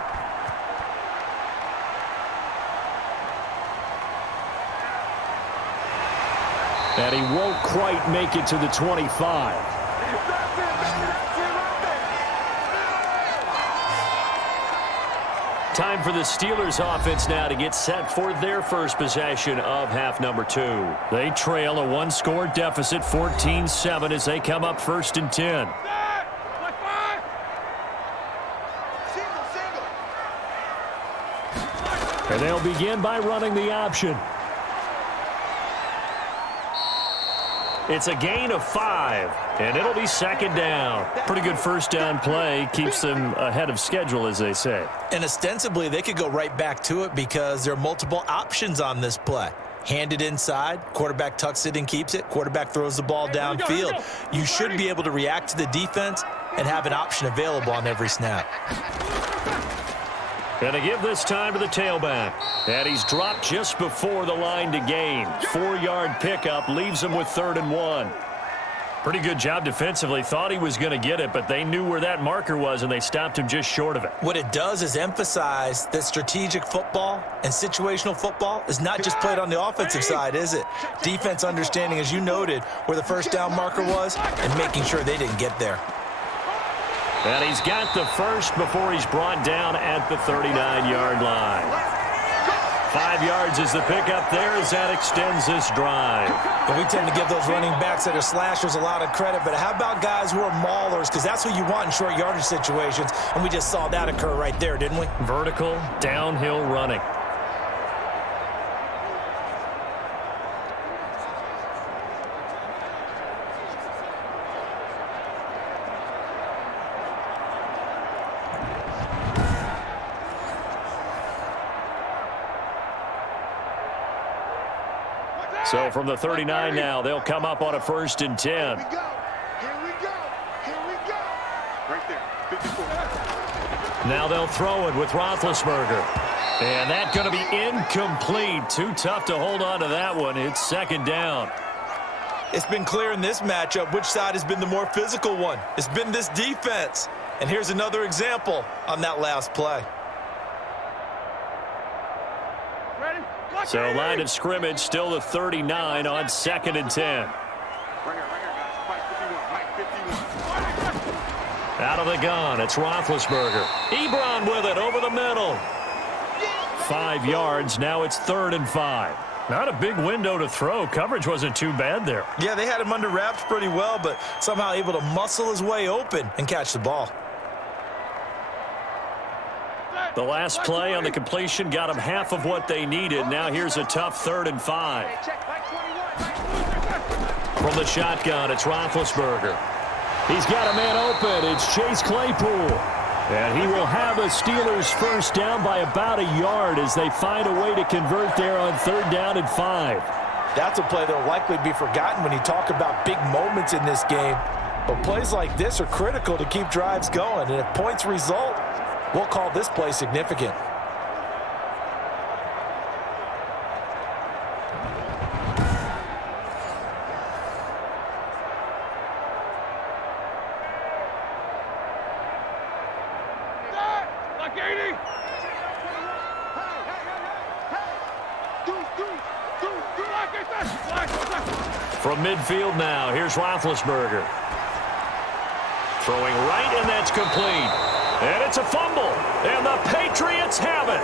And he won't quite make it to the 25. Time for the Steelers offense now to get set for their first possession of half number 2. They trail a 1-score deficit, 14-7, as they come up 1st and 10. And they'll begin by running the option. It's a gain of 5, and it'll be 2nd down. Pretty good first down play. Keeps them ahead of schedule, as they say. And ostensibly, they could go right back to it because there are multiple options on this play. Hand it inside, quarterback tucks it and keeps it, quarterback throws the ball downfield. You should be able to react to the defense and have an option available on every snap. Going to give this time to the tailback. And he's dropped just before the line to gain. 4-yard pickup leaves him with 3rd and 1. Pretty good job defensively. Thought he was going to get it, but they knew where that marker was, and they stopped him just short of it. What it does is emphasize that strategic football and situational football is not just played on the offensive side, is it? Defense understanding, as you noted, where the first down marker was and making sure they didn't get there. And he's got the first before he's brought down at the 39-yard line. 5 yards is the pickup there as that extends this drive. But we tend to give those running backs that are slashers a lot of credit. But how about guys who are maulers? Because that's what you want in short yardage situations. And we just saw that occur right there, didn't we? Vertical, downhill running. So from the 39 now, they'll come up on a 1st and 10. Here we go. Here we go. Here we go. Right there. 54. Now they'll throw it with Roethlisberger. And that's going to be incomplete. Too tough to hold on to that one. It's 2nd down. It's been clear in this matchup which side has been the more physical one. It's been this defense. And here's another example on that last play. Ready? So line of scrimmage still the 39 on 2nd and 10. Right here, guys. Mike 51. Mike 51. Out of the gun, it's Roethlisberger. Ebron with it over the middle. 5 yards, now it's 3rd and 5. Not a big window to throw. Coverage wasn't too bad there. Yeah, they had him under wraps pretty well, but somehow able to muscle his way open and catch the ball. The last play on the completion got them half of what they needed. Now here's a tough 3rd and 5. Check Mike 21. From the shotgun, it's Roethlisberger. He's got a man open. It's Chase Claypool. And he will have a Steelers 1st down by about a yard as they find a way to convert there on 3rd down and 5. That's a play that will likely be forgotten when you talk about big moments in this game. But plays like this are critical to keep drives going. And if points result, we'll call this play significant. Like 80. From midfield now, here's Roethlisberger. Throwing right, and that's complete. And it's a fumble, and the Patriots have it.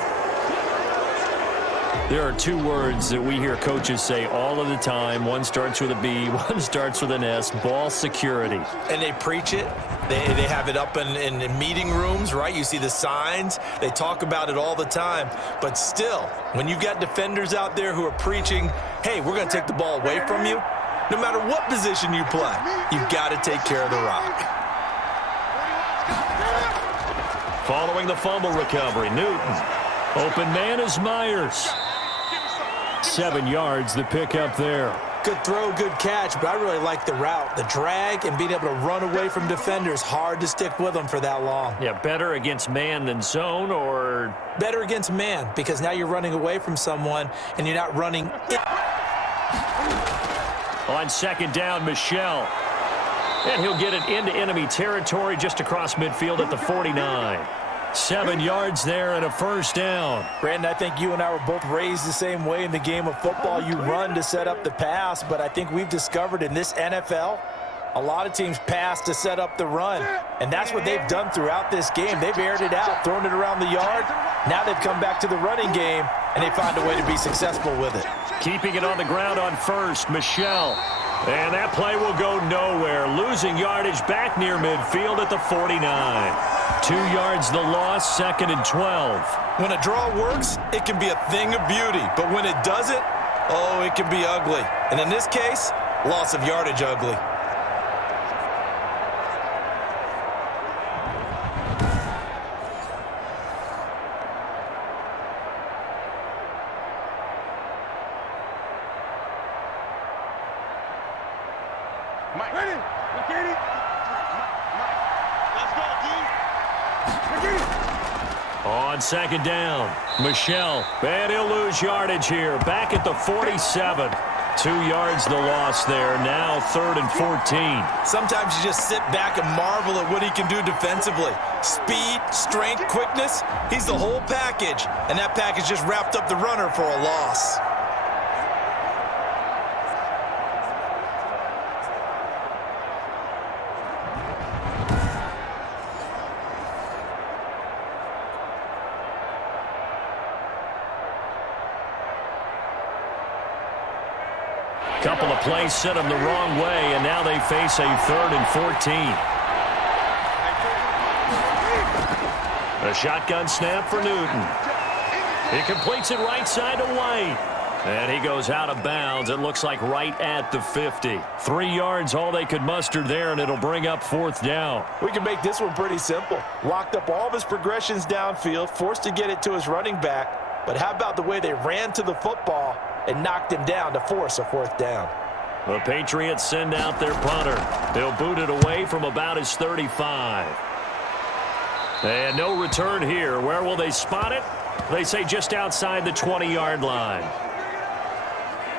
There are 2 words that we hear coaches say all of the time. One starts with a B, one starts with an S, ball security. And they preach it. They have it up in meeting rooms, right? You see the signs. They talk about it all the time. But still, when you've got defenders out there who are preaching, hey, we're going to take the ball away from you, no matter what position you play, you've got to take care of the rock. Following the fumble recovery, Newton. Open man is Myers. 7 yards, the pickup there. Good throw, good catch, but I really like the route. The drag and being able to run away from defenders. Hard to stick with them for that long. Yeah, better against man than zone, or? Better against man, because now you're running away from someone and you're not running in. On 2nd down, Michel. And he'll get it into enemy territory just across midfield at the 49. 7 yards there and a 1st down. Brandon, I think you and I were both raised the same way in the game of football. You run to set up the pass, but I think we've discovered in this NFL, a lot of teams pass to set up the run. And that's what they've done throughout this game. They've aired it out, thrown it around the yard. Now they've come back to the running game, and they find a way to be successful with it. Keeping it on the ground on 1st, Michel. And that play will go nowhere. Losing yardage back near midfield at the 49. 2 yards the loss, 2nd and 12. When a draw works, it can be a thing of beauty. But when it doesn't, oh, it can be ugly. And in this case, loss of yardage ugly. Mike. Ready? Look at it. Mike. Let's go, dude. On 2nd down, Michel. And he'll lose yardage here. Back at the 47. 2 yards the loss there. Now 3rd and 14. Sometimes you just sit back and marvel at what he can do defensively. Speed, strength, quickness. He's the whole package. And that package just wrapped up the runner for a loss. Couple of plays sent them the wrong way, and now they face a 3rd and 14. A shotgun snap for Newton. He completes it right side to White. And he goes out of bounds. It looks like right at the 50. 3 yards, all they could muster there, and it'll bring up 4th down. We can make this one pretty simple. Locked up all of his progressions downfield, forced to get it to his running back. But how about the way they ran to the football and knocked him down to force a 4th down. The Patriots send out their punter. They'll boot it away from about his 35. And no return here. Where will they spot it? They say just outside the 20-yard line.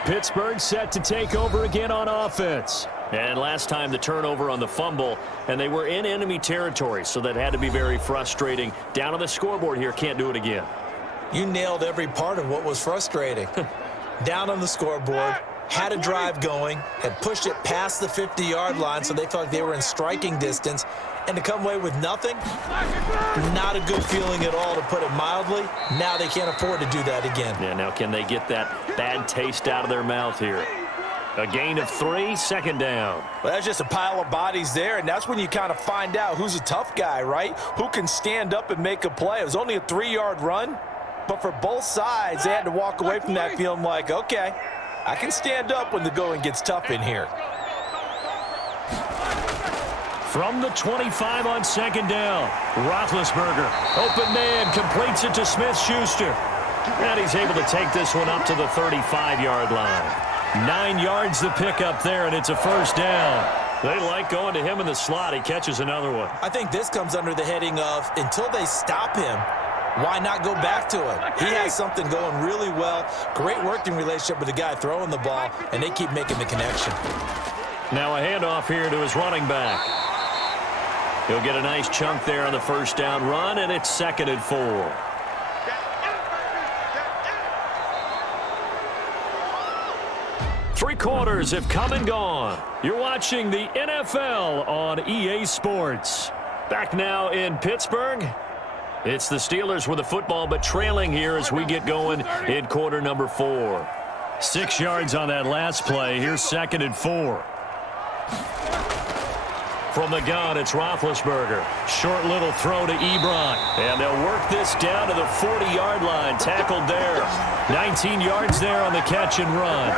Pittsburgh set to take over again on offense. And last time the turnover on the fumble, and they were in enemy territory, so that had to be very frustrating. Down on the scoreboard here, can't do it again. You nailed every part of what was frustrating. Down on the scoreboard, had a drive going, had pushed it past the 50-yard line so they felt like they were in striking distance, and to come away with nothing, not a good feeling at all, to put it mildly. Now they can't afford to do that again. Yeah, now can they get that bad taste out of their mouth here? A gain of 3, 2nd down. Well, that's just a pile of bodies there, and that's when you kind of find out who's a tough guy, right? Who can stand up and make a play. It was only a 3-yard run, but for both sides, they had to walk away from that feeling like, okay, I can stand up when the going gets tough in here. From the 25 on 2nd down, Roethlisberger, open man, completes it to Smith-Schuster. And he's able to take this one up to the 35-yard line. 9 yards the pickup there, and it's a 1st down. They like going to him in the slot. He catches another one. I think this comes under the heading of, until they stop him, why not go back to him? He has something going really well. Great working relationship with the guy throwing the ball, and they keep making the connection. Now a handoff here to his running back. He'll get a nice chunk there on the 1st down run, and it's 2nd and 4. Three quarters have come and gone. You're watching the NFL on EA Sports. Back now in Pittsburgh. It's the Steelers with the football, but trailing here as we get going in quarter number 4. 6 yards on that last play. Here's 2nd and 4. From the gun, it's Roethlisberger. Short little throw to Ebron. And they'll work this down to the 40-yard line. Tackled there. 19 yards there on the catch and run.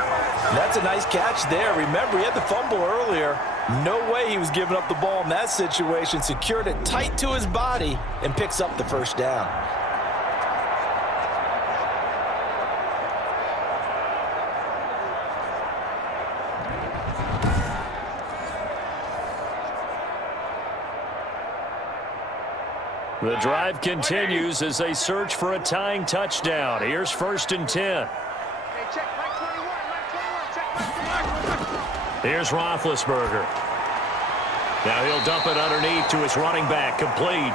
That's a nice catch there. Remember, he had the fumble earlier. No way he was giving up the ball in that situation. Secured it tight to his body and picks up the 1st down. The drive continues as they search for a tying touchdown. Here's 1st and 10. Here's Roethlisberger. Now he'll dump it underneath to his running back. Complete.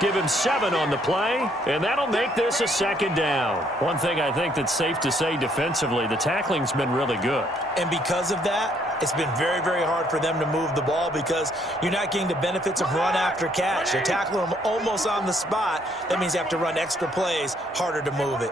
Give him 7 on the play, and that'll make this a 2nd down. One thing I think that's safe to say defensively, the tackling's been really good. And because of that, it's been very, very hard for them to move the ball because you're not getting the benefits of run after catch. They're tackling them almost on the spot. That means you have to run extra plays, harder to move it.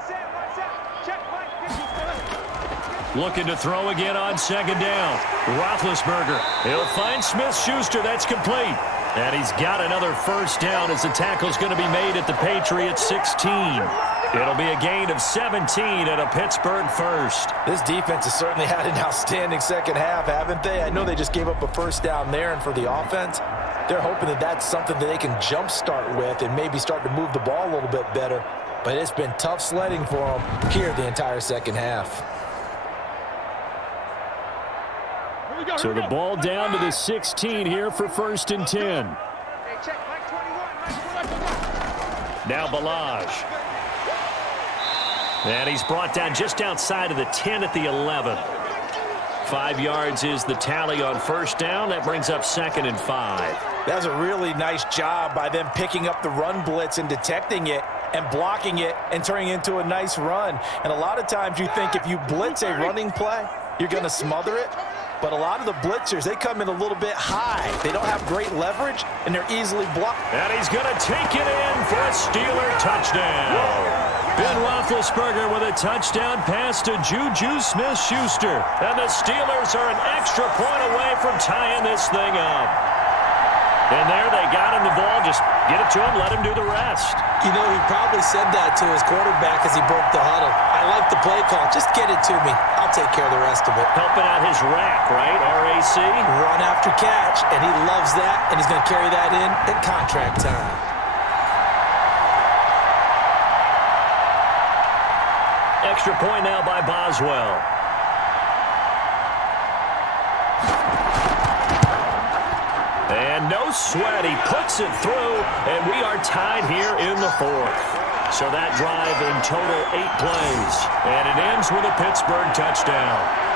Looking to throw again on 2nd down. Roethlisberger. He'll find Smith-Schuster. That's complete. And he's got another 1st down as the tackle's going to be made at the Patriots 16. It'll be a gain of 17 and a Pittsburgh 1st. This defense has certainly had an outstanding 2nd half, haven't they? I know they just gave up a 1st down there, and for the offense, they're hoping that that's something that they can jumpstart with and maybe start to move the ball a little bit better. But it's been tough sledding for them here the entire 2nd half. So the ball down to the 16 here for 1st and 10. Now Balaj. And he's brought down just outside of the 10 at the 11. 5 yards is the tally on 1st down. That brings up 2nd and 5. That's a really nice job by them picking up the run blitz and detecting it and blocking it and turning it into a nice run. And a lot of times you think if you blitz a running play, you're going to smother it. But a lot of the blitzers, they come in a little bit high. They don't have great leverage, and they're easily blocked. And he's going to take it in for a Steeler touchdown. Ben Roethlisberger with a touchdown pass to Juju Smith-Schuster. And the Steelers are an extra point away from tying this thing up. And there they got him the ball. Just get it to him, let him do the rest. You know, he probably said that to his quarterback as he broke the huddle. I like the play call. Just get it to me. I'll take care of the rest of it. Helping out his rack, right? RAC. Run after catch, and he loves that, and he's going to carry that in at contract time. Extra point now by Boswell. And no sweat. He puts it through, and we are tied here in the fourth. So that drive in total 8 plays, and it ends with a Pittsburgh touchdown.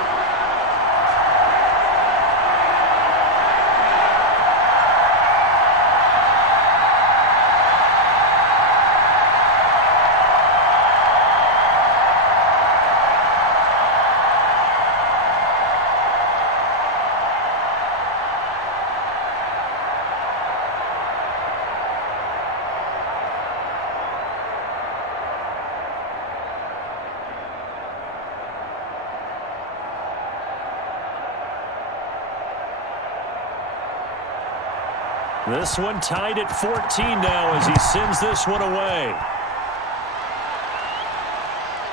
This one tied at 14 now as he sends this one away.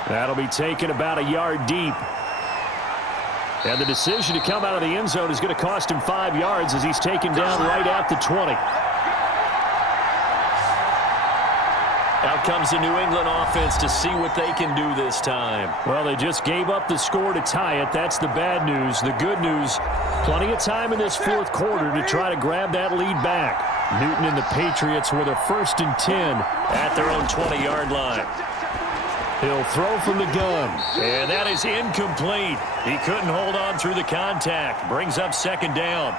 That'll be taken about a yard deep. And the decision to come out of the end zone is going to cost him 5 yards as he's taken down right at the 20. Out comes the New England offense to see what they can do this time. Well, they just gave up the score to tie it. That's the bad news. The good news, plenty of time in this fourth quarter to try to grab that lead back. Newton and the Patriots with a 1st and 10 at their own 20-yard line. He'll throw from the gun, and that is incomplete. He couldn't hold on through the contact. Brings up 2nd down.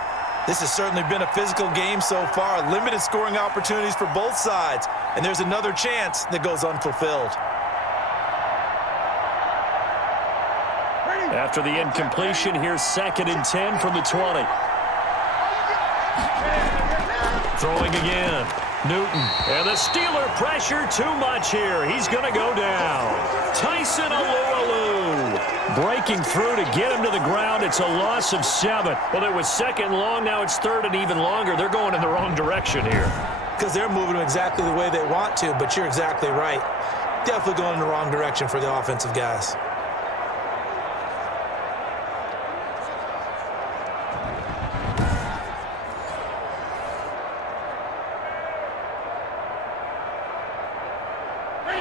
This has certainly been a physical game so far. Limited scoring opportunities for both sides. And there's another chance that goes unfulfilled. After the incompletion, here's 2nd and 10 from the 20. Throwing again. Newton. And the Steeler pressure too much here. He's going to go down. Tyson Alualu breaking through to get him to the ground. It's a loss of 7. Well, it was 2nd long. Now it's 3rd and even longer. They're going in the wrong direction here. Because they're moving them exactly the way they want to, but you're exactly right. Definitely going in the wrong direction for the offensive guys.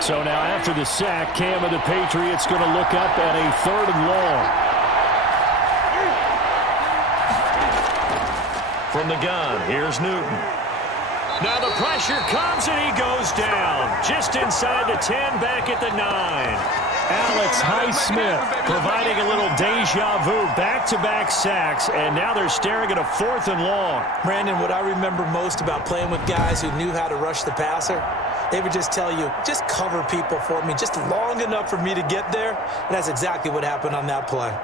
So now after the sack, Cam of the Patriots going to look up at a 3rd and long. From the gun, here's Newton. Now the pressure comes and he goes down. Just inside the 10, back at the 9. Alex Highsmith providing a little deja vu. Back-to-back sacks, and now they're staring at a 4th and long. Brandon, what I remember most about playing with guys who knew how to rush the passer, they would just tell you, just cover people for me, just long enough for me to get there. And that's exactly what happened on that play.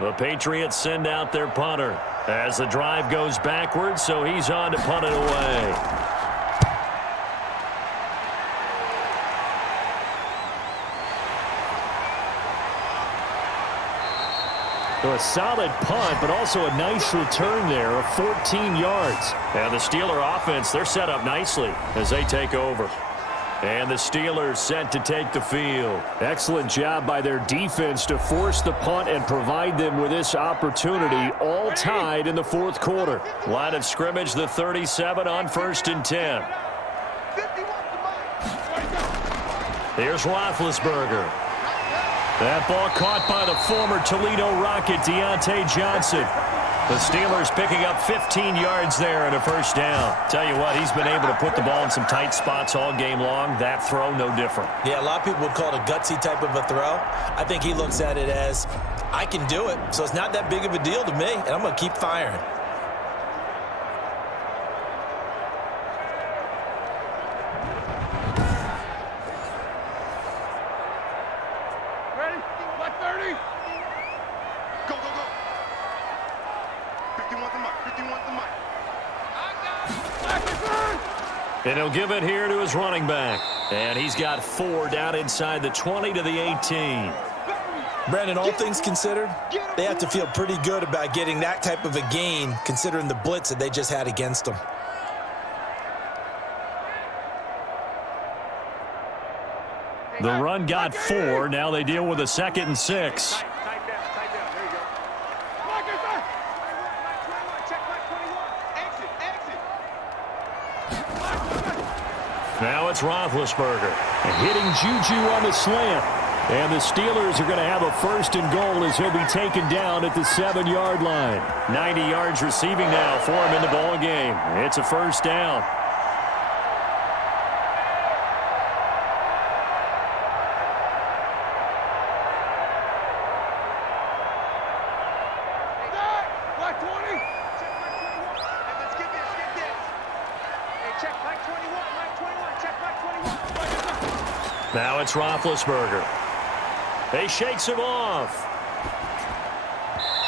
The Patriots send out their punter as the drive goes backwards, so he's on to punt it away. So a solid punt, but also a nice return there of 14 yards. And the Steeler offense, they're set up nicely as they take over. And the Steelers set to take the field. Excellent job by their defense to force the punt and provide them with this opportunity, all tied in the fourth quarter. Line of scrimmage, the 37 on 1st and 10. Here's Roethlisberger. That ball caught by the former Toledo Rocket, Deontay Johnson. The Steelers picking up 15 yards there and a 1st down. Tell you what, he's been able to put the ball in some tight spots all game long. That throw, no different. Yeah, a lot of people would call it a gutsy type of a throw. I think he looks at it as, I can do it, so it's not that big of a deal to me, and I'm going to keep firing. Ready? Black 30. Go, go, go. 51 the mic. 51 the mic. And he'll give it here to his running back. And he's got 4 down inside the 20 to the 18. Brandon, all things considered, they have to feel pretty good about getting that type of a gain considering the blitz that they just had against them. The run got 4. Now they deal with a 2nd and 6. Now it's Roethlisberger. Hitting Juju on the slant. And the Steelers are going to have a 1st and goal as he'll be taken down at the 7-yard line. 90 yards receiving now for him in the ball game. It's a 1st down. Now it's Roethlisberger. He shakes him off.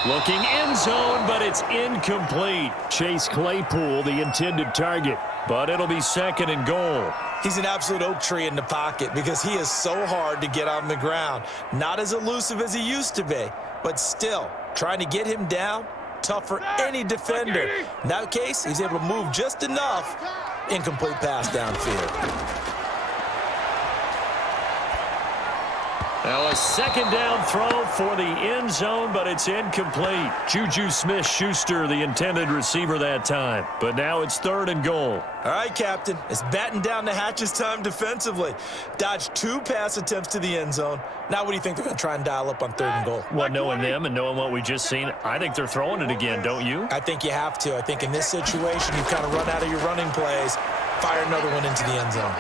Looking end zone, but it's incomplete. Chase Claypool, the intended target, but it'll be 2nd and goal. He's an absolute oak tree in the pocket because he is so hard to get on the ground. Not as elusive as he used to be, but still, trying to get him down, tough for any defender. In that case, he's able to move just enough. Incomplete pass downfield. Now a 2nd down throw for the end zone, but it's incomplete. Juju Smith-Schuster, the intended receiver that time. But now it's 3rd and goal. All right, Captain. It's batten down the hatches time defensively. Dodged 2 pass attempts to the end zone. Now what do you think they're going to try and dial up on 3rd and goal? Well, knowing them and knowing what we just seen, I think they're throwing it again, don't you? I think you have to. I think in this situation, you kind of run out of your running plays, fire another one into the end zone.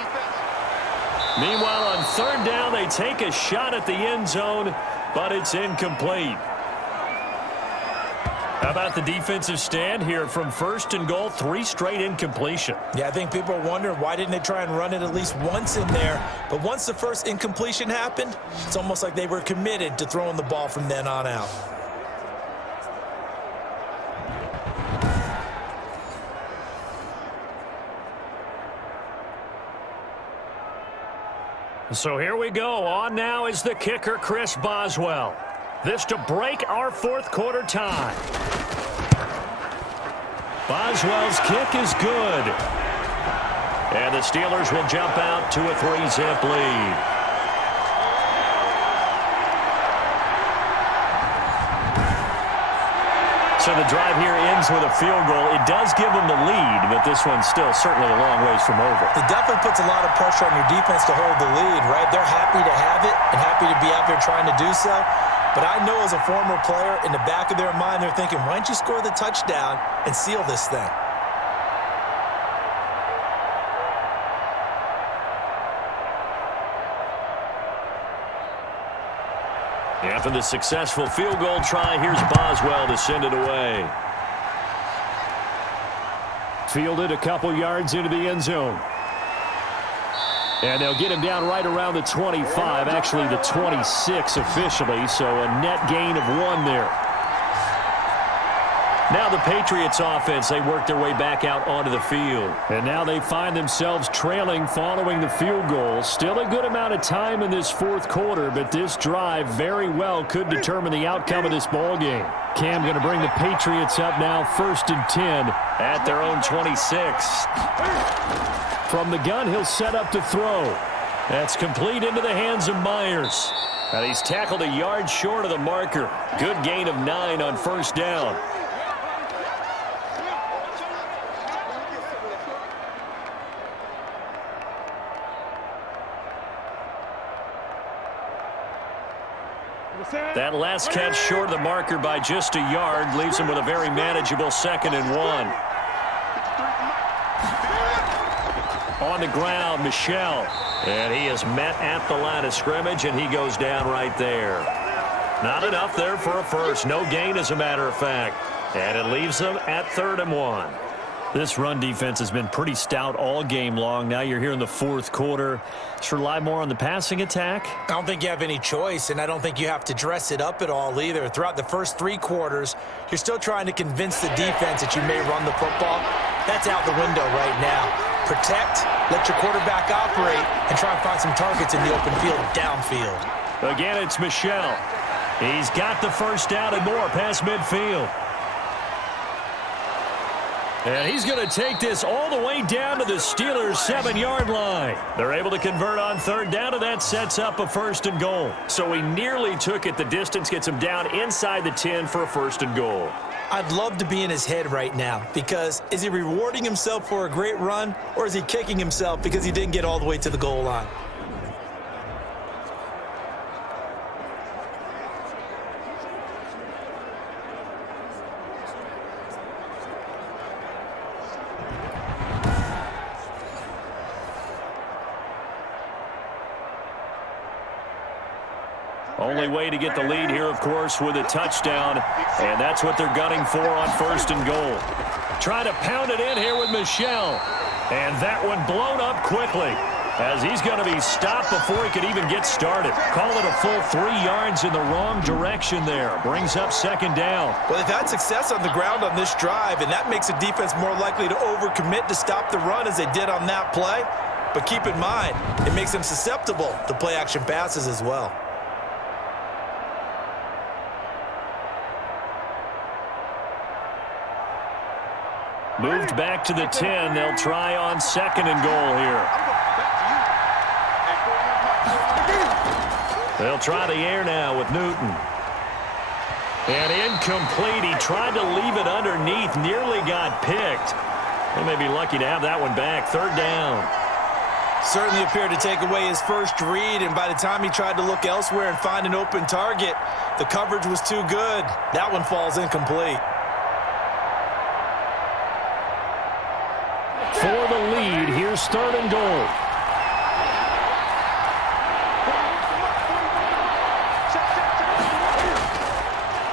Meanwhile, on 3rd down, they take a shot at the end zone, but it's incomplete. How about the defensive stand here from 1st and goal, 3 straight incompletion? Yeah, I think people are wondering why didn't they try and run it at least once in there. But once the first incompletion happened, it's almost like they were committed to throwing the ball from then on out. So here we go. On now is the kicker, Chris Boswell. This to break our 4th quarter tie. Boswell's kick is good. And the Steelers will jump out to a 3-zip lead. So the drive here ends with a field goal. It does give them the lead, but this one's still certainly a long ways from over. It definitely puts a lot of pressure on your defense to hold the lead, right? They're happy to have it and happy to be out there trying to do so. But I know as a former player, in the back of their mind, they're thinking, why don't you score the touchdown and seal this thing? After the successful field goal try, here's Boswell to send it away. Fielded a couple yards into the end zone. And they'll get him down right around the 25, actually the 26 officially, so a net gain of 1 there. Now the Patriots offense, they work their way back out onto the field. And now they find themselves trailing following the field goal. Still a good amount of time in this 4th quarter, but this drive very well could determine the outcome of this ball game. Cam going to bring the Patriots up now 1st and 10 at their own 26. From the gun, he'll set up to throw. That's complete into the hands of Myers. And he's tackled a yard short of the marker. Good gain of 9 on 1st down. That last catch short of the marker by just a yard leaves him with a very manageable 2nd and 1. On the ground, Michel. And he is met at the line of scrimmage, and he goes down right there. Not enough there for a first. No gain, as a matter of fact. And it leaves them at 3rd and 1. This run defense has been pretty stout all game long. Now you're here in the 4th quarter. Just rely more on the passing attack. I don't think you have any choice, and I don't think you have to dress it up at all either. Throughout the first 3 quarters, you're still trying to convince the defense that you may run the football. That's out the window right now. Protect, let your quarterback operate, and try and find some targets in the open field downfield. Again, it's Michel. He's got the 1st down and more past midfield. And he's going to take this all the way down to the Steelers' 7-yard line. They're able to convert on third down, and that sets up a 1st and goal. So he nearly took it the distance, gets him down inside the 10 for a 1st and goal. I'd love to be in his head right now, because is he rewarding himself for a great run, or is he kicking himself because he didn't get all the way to the goal line? Only way to get the lead here, of course, with a touchdown, and that's what they're gunning for on 1st and goal. Trying to pound it in here with Michel, and that one blown up quickly as he's going to be stopped before he could even get started. Call it a full 3 yards in the wrong direction there. Brings up 2nd down. Well, they've had success on the ground on this drive, and that makes a defense more likely to overcommit to stop the run as they did on that play. But keep in mind, it makes them susceptible to play-action passes as well. Moved back to the 10. They'll try on 2nd and goal here. They'll try the air now with Newton. And incomplete. He tried to leave it underneath. Nearly got picked. They may be lucky to have that one back. 3rd down. Certainly appeared to take away his first read, and by the time he tried to look elsewhere and find an open target, the coverage was too good. That one falls incomplete. For the lead, here's 3rd and goal.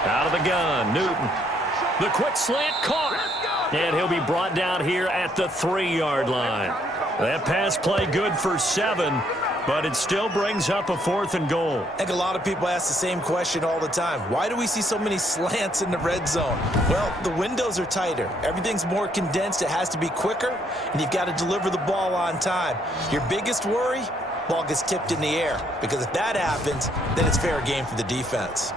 Out of the gun, Newton. The quick slant caught. And he'll be brought down here at the 3-yard line. That pass play good for 7, but it still brings up a 4th and goal. I think a lot of people ask the same question all the time. Why do we see so many slants in the red zone? Well, the windows are tighter. Everything's more condensed. It has to be quicker, and you've got to deliver the ball on time. Your biggest worry? Ball gets tipped in the air, because if that happens, then it's fair game for the defense.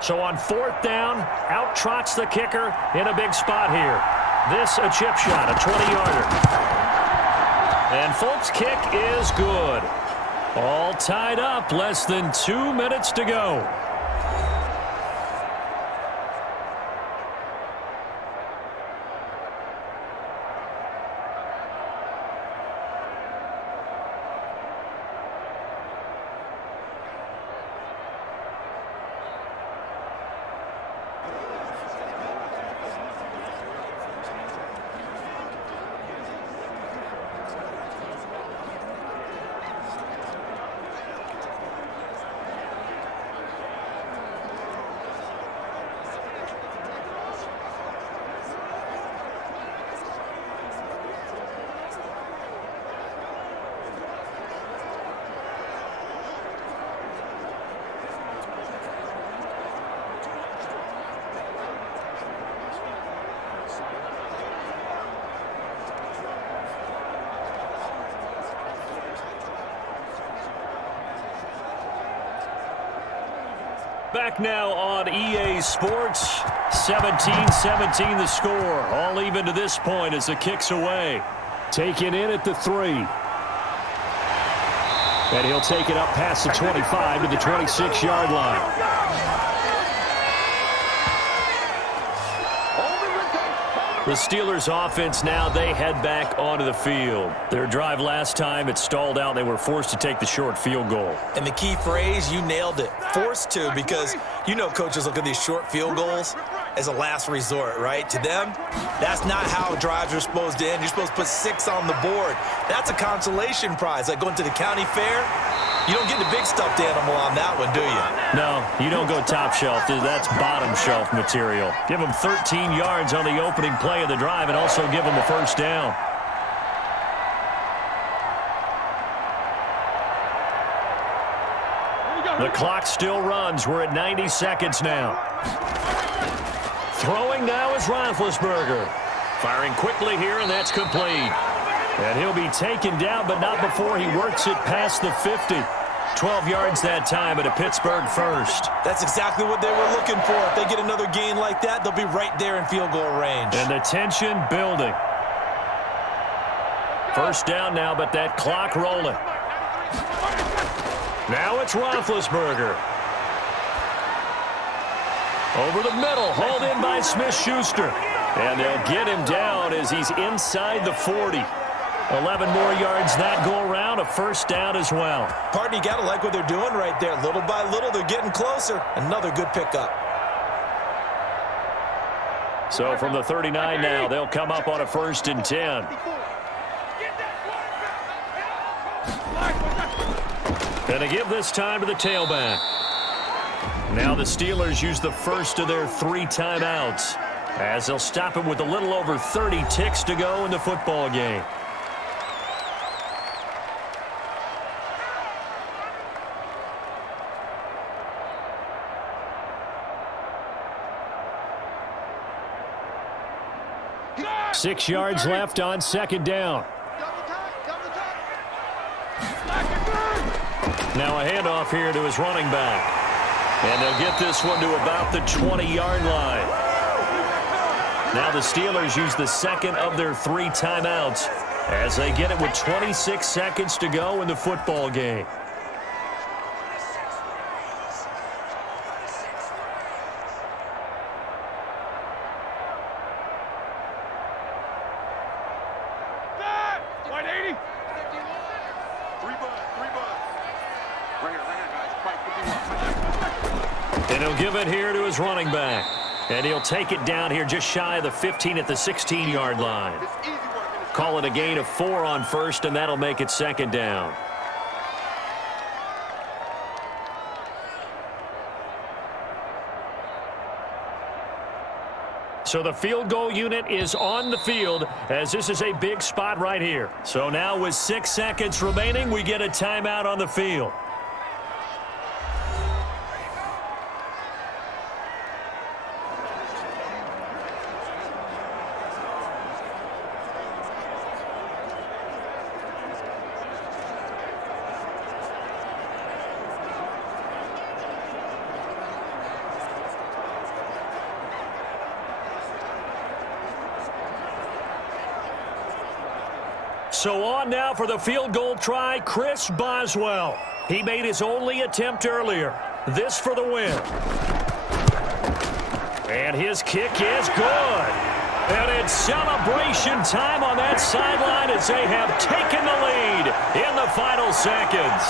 So on 4th down, out trots the kicker in a big spot here. This a chip shot, a 20-yarder. And Folk's kick is good. All tied up, less than 2 minutes to go. Back now on EA Sports. 17-17 the score. All even to this point as the kick's away. Taken in at the 3. And he'll take it up past the 25 to the 26-yard line. The Steelers offense now, they head back onto the field. Their drive last time, it stalled out. They were forced to take the short field goal. And the key phrase, you nailed it. Forced to, because you know coaches look at these short field goals as a last resort, right? To them, that's not how drives are supposed to end. You're supposed to put 6 on the board. That's a consolation prize. Like going to the county fair, you don't get the big stuffed animal on that one, do you? No, you don't go top shelf. That's bottom shelf material. Give them 13 yards on the opening play of the drive and also give them a first down. The clock still runs. We're at 90 seconds now. Throwing now is Roethlisberger. Firing quickly here, and that's complete. And he'll be taken down, but not before he works it past the 50. 12 yards that time, but a Pittsburgh first. That's exactly what they were looking for. If they get another gain like that, they'll be right there in field goal range. And the tension building. First down now, but that clock rolling. Now it's Roethlisberger. Over the middle, hauled in by Smith-Schuster. And they'll get him down as he's inside the 40. 11 more yards that go around, a first down as well. Partner, you got to like what they're doing right there. Little by little, they're getting closer. Another good pickup. So from the 39 now, they'll come up on a 1st and 10. Gonna give this time to the tailback. Now the Steelers use the first of their 3 timeouts as they'll stop him with a little over 30 ticks to go in the football game. Six yards left on 2nd down. Now a handoff here to his running back. And they'll get this one to about the 20-yard line. Now the Steelers use the second of their 3 timeouts as they get it with 26 seconds to go in the football game. And he'll give it here to his running back. And he'll take it down here just shy of the 15 at the 16-yard line. Call it a gain of 4 on 1st, and that'll make it 2nd down. So the field goal unit is on the field as this is a big spot right here. So now with 6 seconds remaining, we get a timeout on the field. So on now for the field goal try, Chris Boswell. He made his only attempt earlier. This for the win. And his kick is good. And it's celebration time on that sideline as they have taken the lead in the final seconds.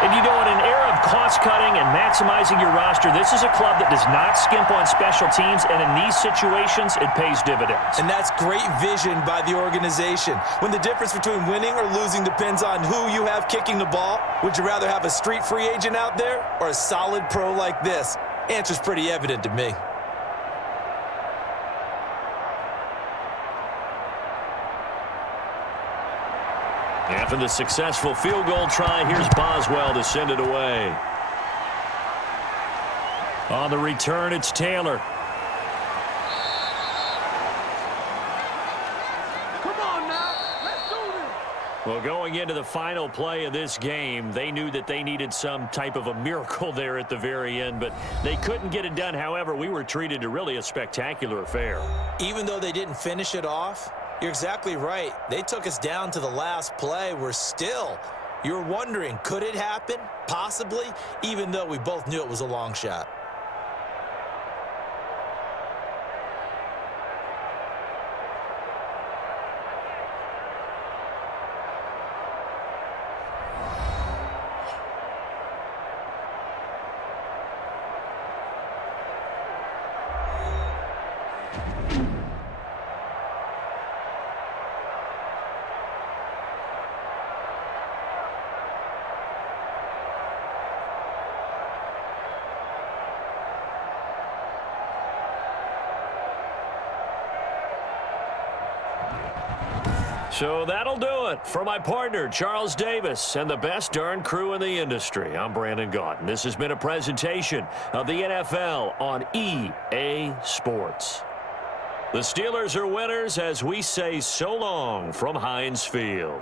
And you know, in an era of cost-cutting and maximizing your roster, this is a club that does not skimp on special teams, and in these situations, it pays dividends. And that's great vision by the organization. When the difference between winning or losing depends on who you have kicking the ball, would you rather have a street free agent out there or a solid pro like this? Answer's pretty evident to me. After the successful field goal try, here's Boswell to send it away. On the return, it's Taylor. Come on now, let's do this. Well, going into the final play of this game, they knew that they needed some type of a miracle there at the very end, but they couldn't get it done. However, we were treated to really a spectacular affair. Even though they didn't finish it off, you're exactly right. They took us down to the last play. You're wondering, could it happen? Possibly, even though we both knew it was a long shot. So that'll do it. For my partner, Charles Davis, and the best darn crew in the industry, I'm Brandon Gaunt. This has been a presentation of the NFL on EA Sports. The Steelers are winners as we say so long from Heinz Field.